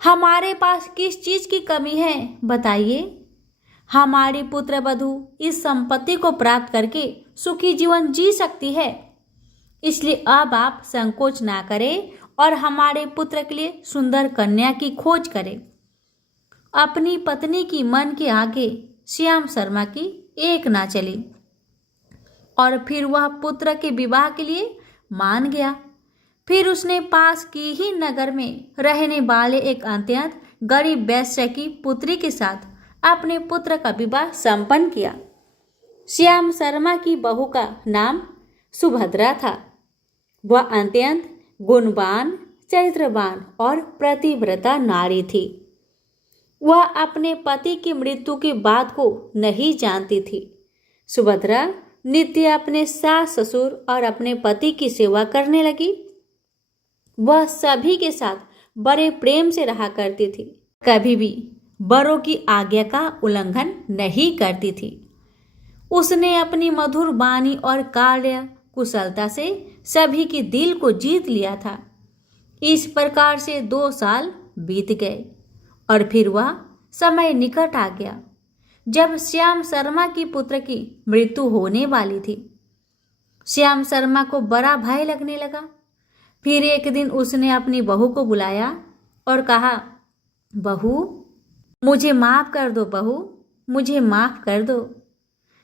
हमारे पास किस चीज की कमी है बताइए। हमारी पुत्र वधू इस संपत्ति को प्राप्त करके सुखी जीवन जी सकती है, इसलिए अब आप संकोच ना करें और हमारे पुत्र के लिए सुंदर कन्या की खोज करें। अपनी पत्नी की मन के आगे श्याम शर्मा की एक ना चली और फिर वह पुत्र के विवाह के लिए मान गया। फिर उसने पास की ही नगर में रहने वाले एक अत्यंत गरीब वैश्य की पुत्री के साथ अपने पुत्र का विवाह संपन्न किया। श्याम शर्मा की बहू का नाम सुभद्रा था। वह अत्यंत गुणवान, चरित्रवान और प्रतिव्रता नारी थी। वह अपने पति की मृत्यु के बाद को नहीं जानती थी। सुभद्रा नित्य अपने सास ससुर और अपने पति की सेवा करने लगी। वह सभी के साथ बड़े प्रेम से रहा करती थी, कभी भी बड़ों की आज्ञा का उल्लंघन नहीं करती थी। उसने अपनी मधुर वाणी और कार्य कुशलता से सभी के दिल को जीत लिया था। इस प्रकार से 2 साल बीत गए और फिर वह समय निकट आ गया जब श्याम शर्मा की पुत्र की मृत्यु होने वाली थी। श्याम शर्मा को बड़ा भय लगने लगा। फिर एक दिन उसने अपनी बहू को बुलाया और कहा, बहू, मुझे माफ कर दो, बहू, मुझे माफ कर दो।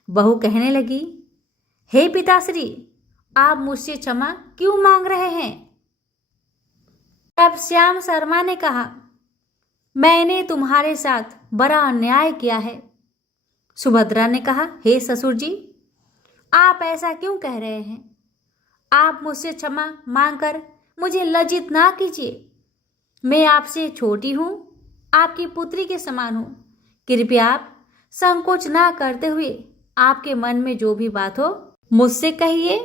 बहू कहने लगी, हे पिताश्री, आप मुझसे क्षमा क्यों मांग रहे हैं? तब श्याम शर्मा ने कहा, मैंने तुम्हारे साथ बड़ा अन्याय किया है। सुभद्रा ने कहा, हे ससुर जी, आप ऐसा क्यों कह रहे हैं? आप मुझसे क्षमा मांगकर मुझे लज्जित ना कीजिए। मैं आपसे छोटी हूँ, आपकी पुत्री के समान हूँ। कृपया आप संकोच ना करते हुए आपके मन में जो भी बात हो मुझसे कहिए।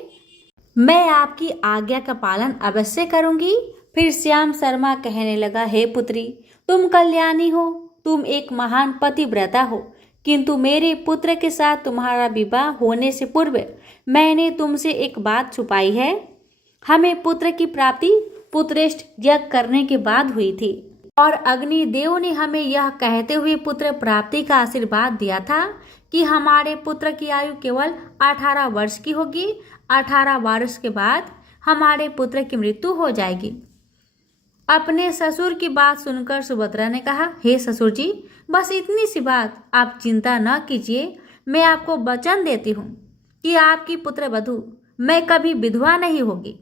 मैं आपकी आज्ञा का पालन अवश्य करूँगी। फिर श्याम शर्मा कहने लगा, हे पुत्री, तुम कल्याणी हो, तुम एक महान पतिव्रता हो, किंतु मेरे पुत्र के साथ तुम्हारा विवाह होने से पूर्व मैंने तुमसे एक बात छुपाई है। हमें पुत्र की प्राप्ति पुत्रेष्ठ यज्ञ करने के बाद हुई थी और अग्निदेव ने हमें यह कहते हुए पुत्र प्राप्ति का आशीर्वाद दिया था कि हमारे पुत्र की आयु केवल 18 वर्ष की होगी। 18 वर्ष के बाद हमारे पुत्र की मृत्यु हो जाएगी। अपने ससुर की बात सुनकर सुभद्रा ने कहा, हे ससुर जी, बस इतनी सी बात, आप चिंता न कीजिए। मैं आपको वचन देती हूँ कि आपकी पुत्र वधू मैं कभी विधवा नहीं होगी।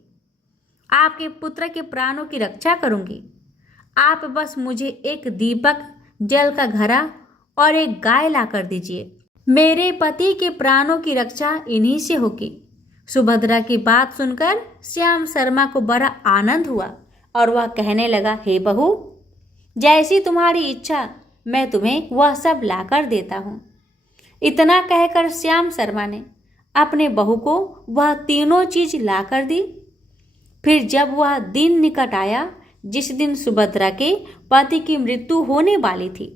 आपके पुत्र के प्राणों की रक्षा करूँगी। आप बस मुझे एक दीपक, जल का घड़ा और एक गाय ला कर दीजिए। मेरे पति के प्राणों की रक्षा इन्हीं से होगी। सुभद्रा की बात सुनकर श्याम शर्मा को बड़ा आनंद हुआ और वह कहने लगा, हे बहू, जैसी तुम्हारी इच्छा मैं तुम्हें वह सब लाकर देता हूँ। इतना कहकर श्याम शर्मा ने अपने बहू को वह तीनों चीज लाकर दी। फिर जब वह दिन निकट आया जिस दिन सुभद्रा के पति की मृत्यु होने वाली थी,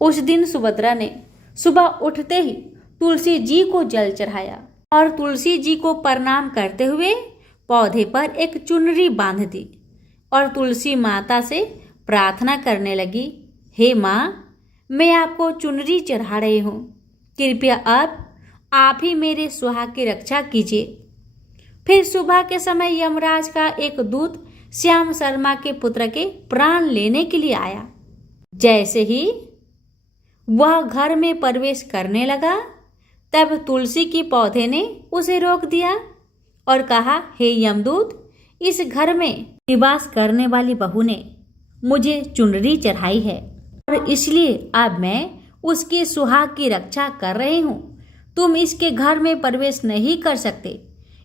उस दिन सुभद्रा ने सुबह उठते ही तुलसी जी को जल चढ़ाया और तुलसी जी को प्रणाम करते हुए पौधे पर एक चुनरी बांध दी और तुलसी माता से प्रार्थना करने लगी, हे माँ, मैं आपको चुनरी चढ़ा रही हूँ। कृपया अब आप ही मेरे सुहाग की रक्षा कीजिए। फिर सुबह के समय यमराज का एक दूत श्याम शर्मा के पुत्र के प्राण लेने के लिए आया। जैसे ही वह घर में प्रवेश करने लगा, तब तुलसी के पौधे ने उसे रोक दिया और कहा, हे यमदूत, इस घर में निवास करने वाली बहू ने मुझे चुनरी चढ़ाई है और इसलिए अब मैं उसके सुहाग की रक्षा कर रही हूँ। तुम इसके घर में प्रवेश नहीं कर सकते।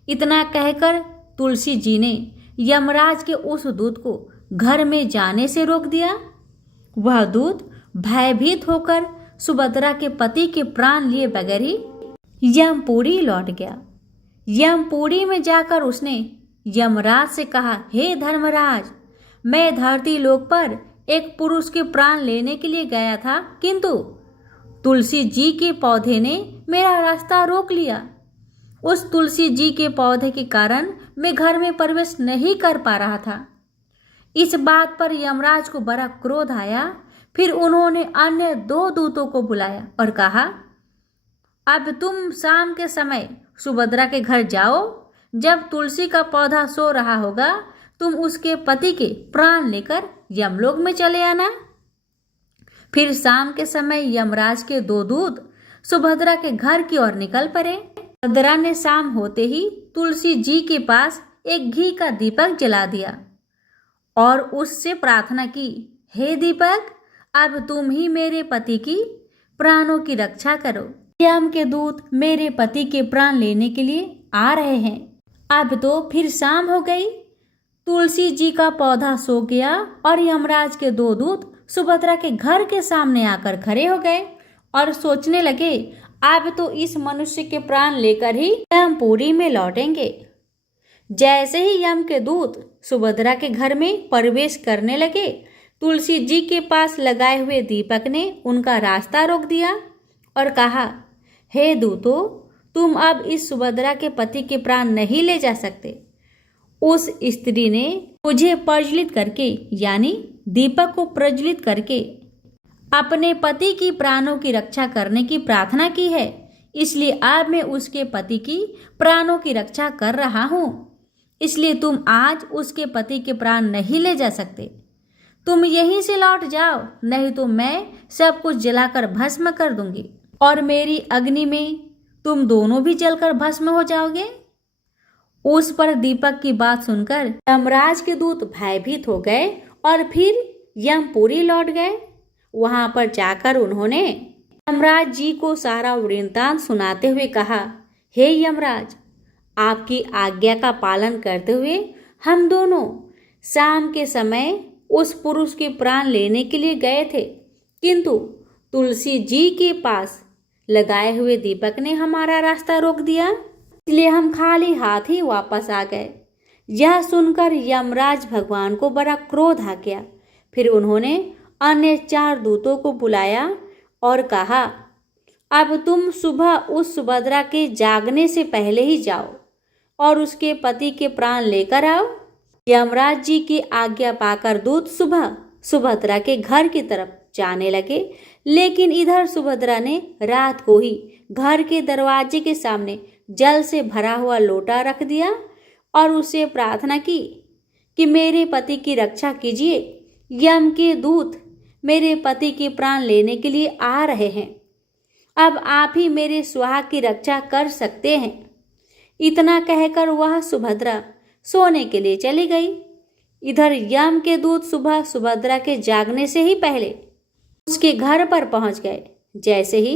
इतना कहकर तुलसी जी ने यमराज के उस दूत को घर में जाने से रोक दिया। वह दूत भयभीत होकर सुभद्रा के पति के प्राण लिए बगैर ही यमपुरी लौट गया। यमपुरी में जाकर उसने यमराज से कहा, हे धर्मराज, मैं धरती लोक पर एक पुरुष के प्राण लेने के लिए गया था, किंतु तुलसी जी के पौधे ने मेरा रास्ता रोक लिया। उस तुलसी जी के पौधे के कारण मैं घर में प्रवेश नहीं कर पा रहा था। इस बात पर यमराज को बड़ा क्रोध आया। फिर उन्होंने अन्य 2 दूतों को बुलाया और कहा, अब तुम शाम के समय सुभद्रा के घर जाओ। जब तुलसी का पौधा सो रहा होगा, तुम उसके पति के प्राण लेकर यमलोक में चले आना। फिर शाम के समय यमराज के 2 दूत सुभद्रा के घर की ओर निकल पड़े। सुभद्रा ने शाम होते ही तुलसी जी के पास एक घी का दीपक जला दिया और उससे प्रार्थना की, हे दीपक, अब तुम ही मेरे पति की प्राणों की रक्षा करो। यम के दूत मेरे पति के प्राण लेने के लिए आ रहे हैं। अब तो फिर शाम हो गई। तुलसी जी का पौधा सो गया और यमराज के 2 दूत सुभद्रा के घर के सामने आकर खड़े हो गए और सोचने लगे, अब तो इस मनुष्य के प्राण लेकर ही यमपुरी में लौटेंगे। जैसे ही यम के दूत सुभद्रा के घर में प्रवेश करने लगे, तुलसी जी के पास लगाए हुए दीपक ने उनका रास्ता रोक दिया और कहा, हे दूतों, तुम अब इस सुभद्रा के पति के प्राण नहीं ले जा सकते। उस स्त्री ने मुझे प्रज्वलित करके, यानी दीपक को प्रज्वलित करके, अपने पति की प्राणों की रक्षा करने की प्रार्थना की है, इसलिए अब मैं उसके पति की प्राणों की रक्षा कर रहा हूँ। इसलिए तुम आज उसके पति के प्राण नहीं ले जा सकते। तुम यहीं से लौट जाओ, नहीं तो मैं सब कुछ जलाकर भस्म कर दूंगी और मेरी अग्नि में तुम दोनों भी जलकर भस्म हो जाओगे। उस पर दीपक की बात सुनकर यमराज के दूत भयभीत हो गए और फिर यमपुरी लौट गए। वहां पर जाकर उन्होंने यमराज जी को सारा वृत्तांत सुनाते हुए कहा, हे यमराज, आपकी आज्ञा का पालन करते हुए हम दोनों शाम के समय उस पुरुष के प्राण लेने के लिए गए थे, किंतु तुलसी जी के पास लगाए हुए दीपक ने हमारा रास्ता रोक दिया, इसलिए हम खाली हाथ ही वापस आ गए। यह सुनकर यमराज भगवान को बड़ा क्रोध आ गया। फिर उन्होंने अन्य 4 दूतों को बुलाया और कहा, अब तुम सुबह उस सुभद्रा के जागने से पहले ही जाओ और उसके पति के प्राण लेकर आओ। यमराज जी की आज्ञा पाकर दूत सुबह सुभद्रा के घर की तरफ जाने लगे, लेकिन इधर सुभद्रा ने रात को ही घर के दरवाजे के सामने जल से भरा हुआ लोटा रख दिया और उससे प्रार्थना की कि मेरे पति की रक्षा कीजिए। यम के दूत मेरे पति के प्राण लेने के लिए आ रहे हैं। अब आप ही मेरे सुहाग की रक्षा कर सकते हैं। इतना कहकर वह सुभद्रा सोने के लिए चली गई। इधर यम के दूत सुबह सुभद्रा के जागने से ही पहले उसके घर पर पहुंच गए। जैसे ही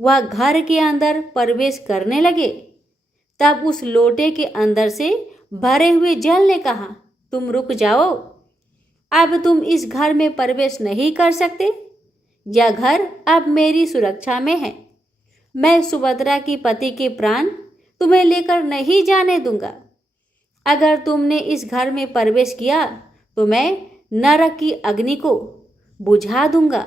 वह घर के अंदर प्रवेश करने लगे, तब उस लोटे के अंदर से भरे हुए जल ने कहा, तुम रुक जाओ, अब तुम इस घर में प्रवेश नहीं कर सकते। यह घर अब मेरी सुरक्षा में है। मैं सुभद्रा की पति के प्राण तुम्हें लेकर नहीं जाने दूंगा। अगर तुमने इस घर में प्रवेश किया तो मैं नरक की अग्नि को बुझा दूंगा,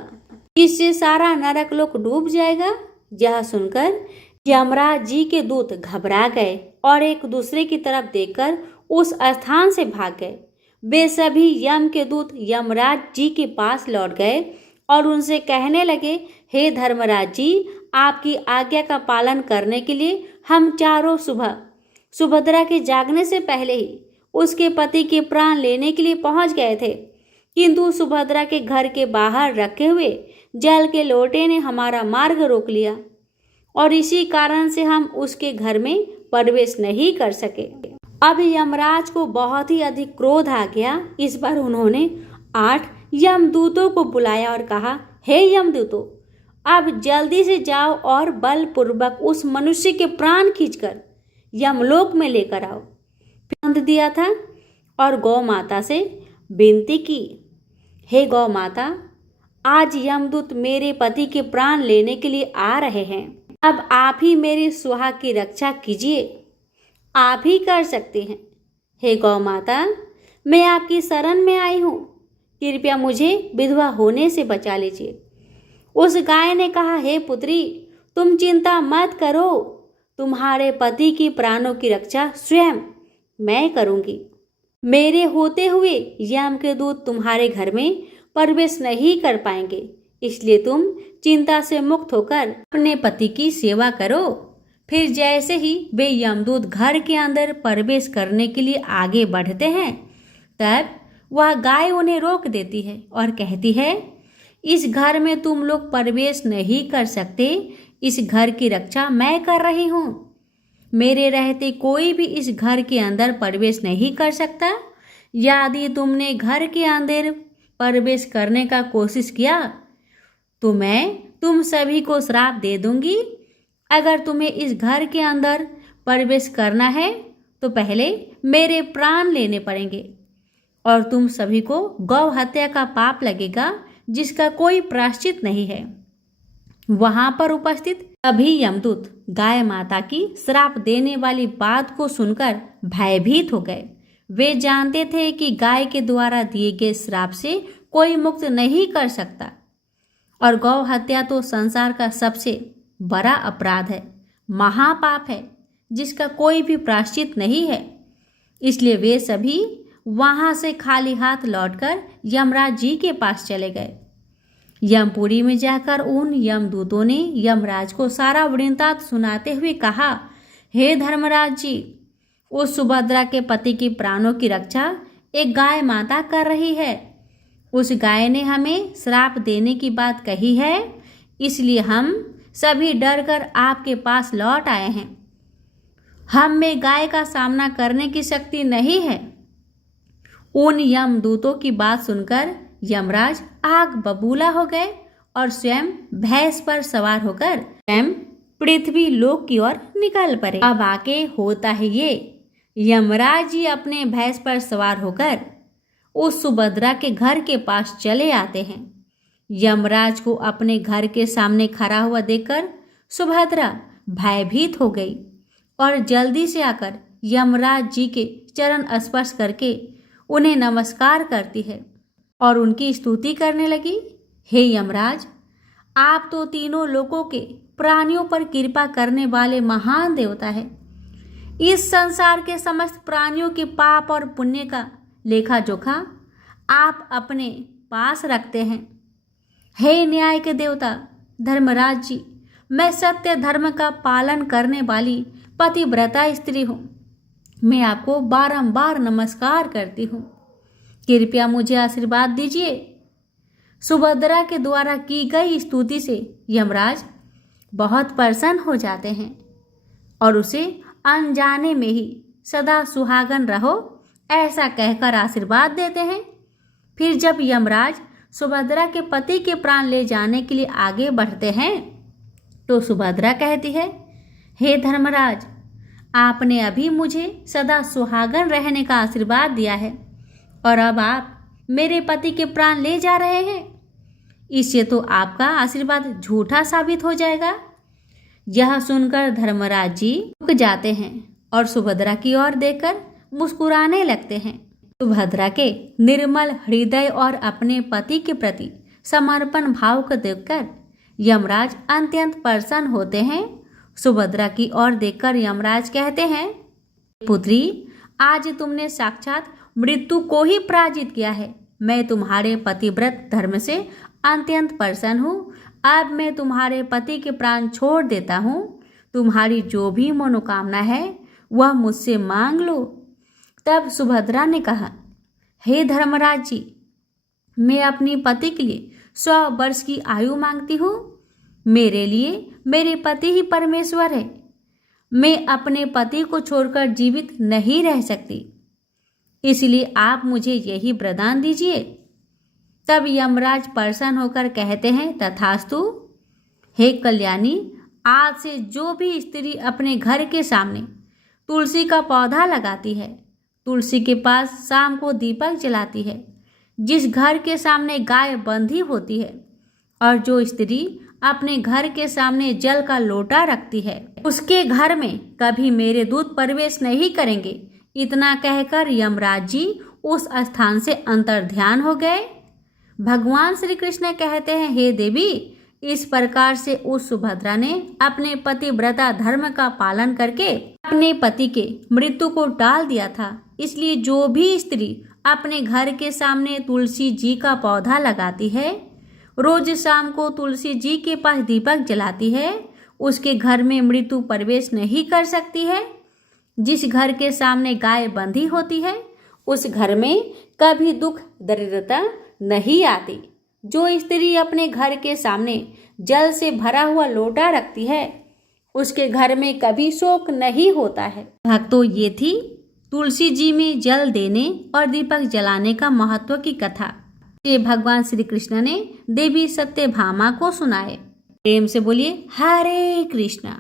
इससे सारा नरक लोक डूब जाएगा। यह सुनकर यमराज जी के दूत घबरा गए और एक दूसरे की तरफ देखकर उस स्थान से भाग गए। वे सभी यम के दूत यमराज जी के पास लौट गए और उनसे कहने लगे, हे धर्मराज जी, आपकी आज्ञा का पालन करने के लिए हम चारों सुबह सुभद्रा के जागने से पहले ही उसके पति के प्राण लेने के लिए पहुंच गए थे, किंतु सुभद्रा के घर के बाहर रखे हुए जल के लोटे ने हमारा मार्ग रोक लिया और इसी कारण से हम उसके घर में प्रवेश नहीं कर सके। अब यमराज को बहुत ही अधिक क्रोध आ गया। इस बार उन्होंने 8 यमदूतों को बुलाया और कहा, हे यमदूतों, अब जल्दी से जाओ और बलपूर्वक उस मनुष्य के प्राण खींचकर यमलोक में लेकर आओ। बंद दिया था और गौ माता से विनती की, हे गौ माता, आज यमदूत मेरे पति के प्राण लेने के लिए आ रहे हैं। अब आप ही मेरे सुहाग की रक्षा कीजिए, आप ही कर सकते हैं। हे गौ माता, मैं आपकी शरण में आई हूँ, कृपया मुझे विधवा होने से बचा लीजिए। उस गाय ने कहा, हे पुत्री, तुम चिंता मत करो, तुम्हारे पति की प्राणों की रक्षा स्वयं मैं करूंगी। मेरे होते हुए यम के दूत तुम्हारे घर में प्रवेश नहीं कर पाएंगे, इसलिए तुम चिंता से मुक्त होकर अपने पति की सेवा करो। फिर जैसे ही वे यमदूत घर के अंदर प्रवेश करने के लिए आगे बढ़ते हैं, तब वह गाय उन्हें रोक देती है और कहती है, इस घर में तुम लोग प्रवेश नहीं कर सकते, इस घर की रक्षा मैं कर रही हूँ। मेरे रहते कोई भी इस घर के अंदर प्रवेश नहीं कर सकता। यदि तुमने घर के अंदर प्रवेश करने का कोशिश किया तो मैं तुम सभी को श्राप दे दूंगी। अगर तुम्हें इस घर के अंदर प्रवेश करना है तो पहले मेरे प्राण लेने पड़ेंगे और तुम सभी को गौ हत्या का पाप लगेगा, जिसका कोई प्रायश्चित नहीं है। वहां पर उपस्थित सभी यमदूत गाय माता की श्राप देने वाली बात को सुनकर भयभीत हो गए। वे जानते थे कि गाय के द्वारा दिए गए श्राप से कोई मुक्त नहीं कर सकता और गौ हत्या तो संसार का सबसे बड़ा अपराध है, महापाप है, जिसका कोई भी प्रायश्चित नहीं है। इसलिए वे सभी वहां से खाली हाथ लौटकर यमराज जी के पास चले गए। यमपुरी में जाकर उन यमदूतों ने यमराज को सारा वृत्तांत सुनाते हुए कहा, हे धर्मराज जी, उस सुभद्रा के पति की प्राणों की रक्षा एक गाय माता कर रही है। उस गाय ने हमें श्राप देने की बात कही है, इसलिए हम सभी डर कर आपके पास लौट आए हैं। हम में गाय का सामना करने की शक्ति नहीं है। उन यमदूतों की बात सुनकर यमराज आग बबूला हो गए और स्वयं भैंस पर सवार होकर स्वयं पृथ्वी लोक की ओर निकल पड़े। अब आके होता है ये, यमराज जी अपने भैंस पर सवार होकर उस सुभद्रा के घर के पास चले आते हैं। यमराज को अपने घर के सामने खड़ा हुआ देखकर सुभद्रा भयभीत हो गई और जल्दी से आकर यमराज जी के चरण स्पर्श करके उन्हें नमस्कार करती है और उनकी स्तुति करने लगी। हे यमराज, आप तो तीनों लोकों के प्राणियों पर कृपा करने वाले महान देवता है। इस संसार के समस्त प्राणियों के पाप और पुण्य का लेखा जोखा आप अपने पास रखते हैं। हे न्याय के देवता धर्मराज जी, मैं सत्य धर्म का पालन करने वाली पतिव्रता स्त्री हूँ। मैं आपको बारंबार नमस्कार करती हूँ। कृपया मुझे आशीर्वाद दीजिए। सुभद्रा के द्वारा की गई स्तुति से यमराज बहुत प्रसन्न हो जाते हैं और उसे अनजाने में ही सदा सुहागन रहो ऐसा कहकर आशीर्वाद देते हैं। फिर जब यमराज सुभद्रा के पति के प्राण ले जाने के लिए आगे बढ़ते हैं तो सुभद्रा कहती है, हे धर्मराज, आपने अभी मुझे सदा सुहागन रहने का आशीर्वाद दिया है और अब आप मेरे पति के प्राण ले जा रहे हैं। इससे तो आपका आशीर्वाद झूठा साबित हो जाएगा। यह सुनकर धर्मराज जी रुक जाते हैं और सुभद्रा की ओर देखकर मुस्कुराने लगते हैं। सुभद्रा के निर्मल हृदय और अपने पति के प्रति समर्पण भाव को देखकर यमराज अत्यंत प्रसन्न होते हैं। सुभद्रा की ओर देखकर यमराज कहते हैं, पुत्री, आज तुमने साक्षात मृत्यु को ही पराजित किया है। मैं तुम्हारे पतिव्रत धर्म से अत्यंत प्रसन्न हूँ। अब मैं तुम्हारे पति के प्राण छोड़ देता हूँ। तुम्हारी जो भी मनोकामना है वह मुझसे मांग लो। तब सुभद्रा ने कहा, हे धर्मराज जी, मैं अपने पति के लिए 100 वर्ष की आयु मांगती हूँ। मेरे लिए मेरे पति ही परमेश्वर है। मैं अपने पति को छोड़कर जीवित नहीं रह सकती, इसलिए आप मुझे यही वरदान दीजिए। तब यमराज प्रसन्न होकर कहते हैं, तथास्तु। हे कल्याणी, आज से जो भी स्त्री अपने घर के सामने तुलसी का पौधा लगाती है, तुलसी के पास शाम को दीपक जलाती है, जिस घर के सामने गाय बंधी होती है और जो स्त्री अपने घर के सामने जल का लोटा रखती है, उसके घर में कभी मेरे दूत प्रवेश नहीं करेंगे। इतना कहकर यमराज जी उस स्थान से अंतर्ध्यान हो गए। भगवान श्री कृष्ण कहते हैं, हे देवी, इस प्रकार से उस सुभद्रा ने अपने पतिव्रता धर्म का पालन करके अपने पति के मृत्यु को टाल दिया था। इसलिए जो भी स्त्री अपने घर के सामने तुलसी जी का पौधा लगाती है, रोज शाम को तुलसी जी के पास दीपक जलाती है, उसके घर में मृत्यु प्रवेश नहीं कर सकती है। जिस घर के सामने गाय बंधी होती है, उस घर में कभी दुख दरिद्रता नहीं आती। जो स्त्री अपने घर के सामने जल से भरा हुआ लोटा रखती है, उसके घर में कभी शोक नहीं होता है। भक्तों, ये थी तुलसी जी में जल देने और दीपक जलाने का महत्व की कथा। ये भगवान श्री कृष्ण ने देवी सत्यभामा को सुनाए। प्रेम से बोलिए हरे कृष्णा।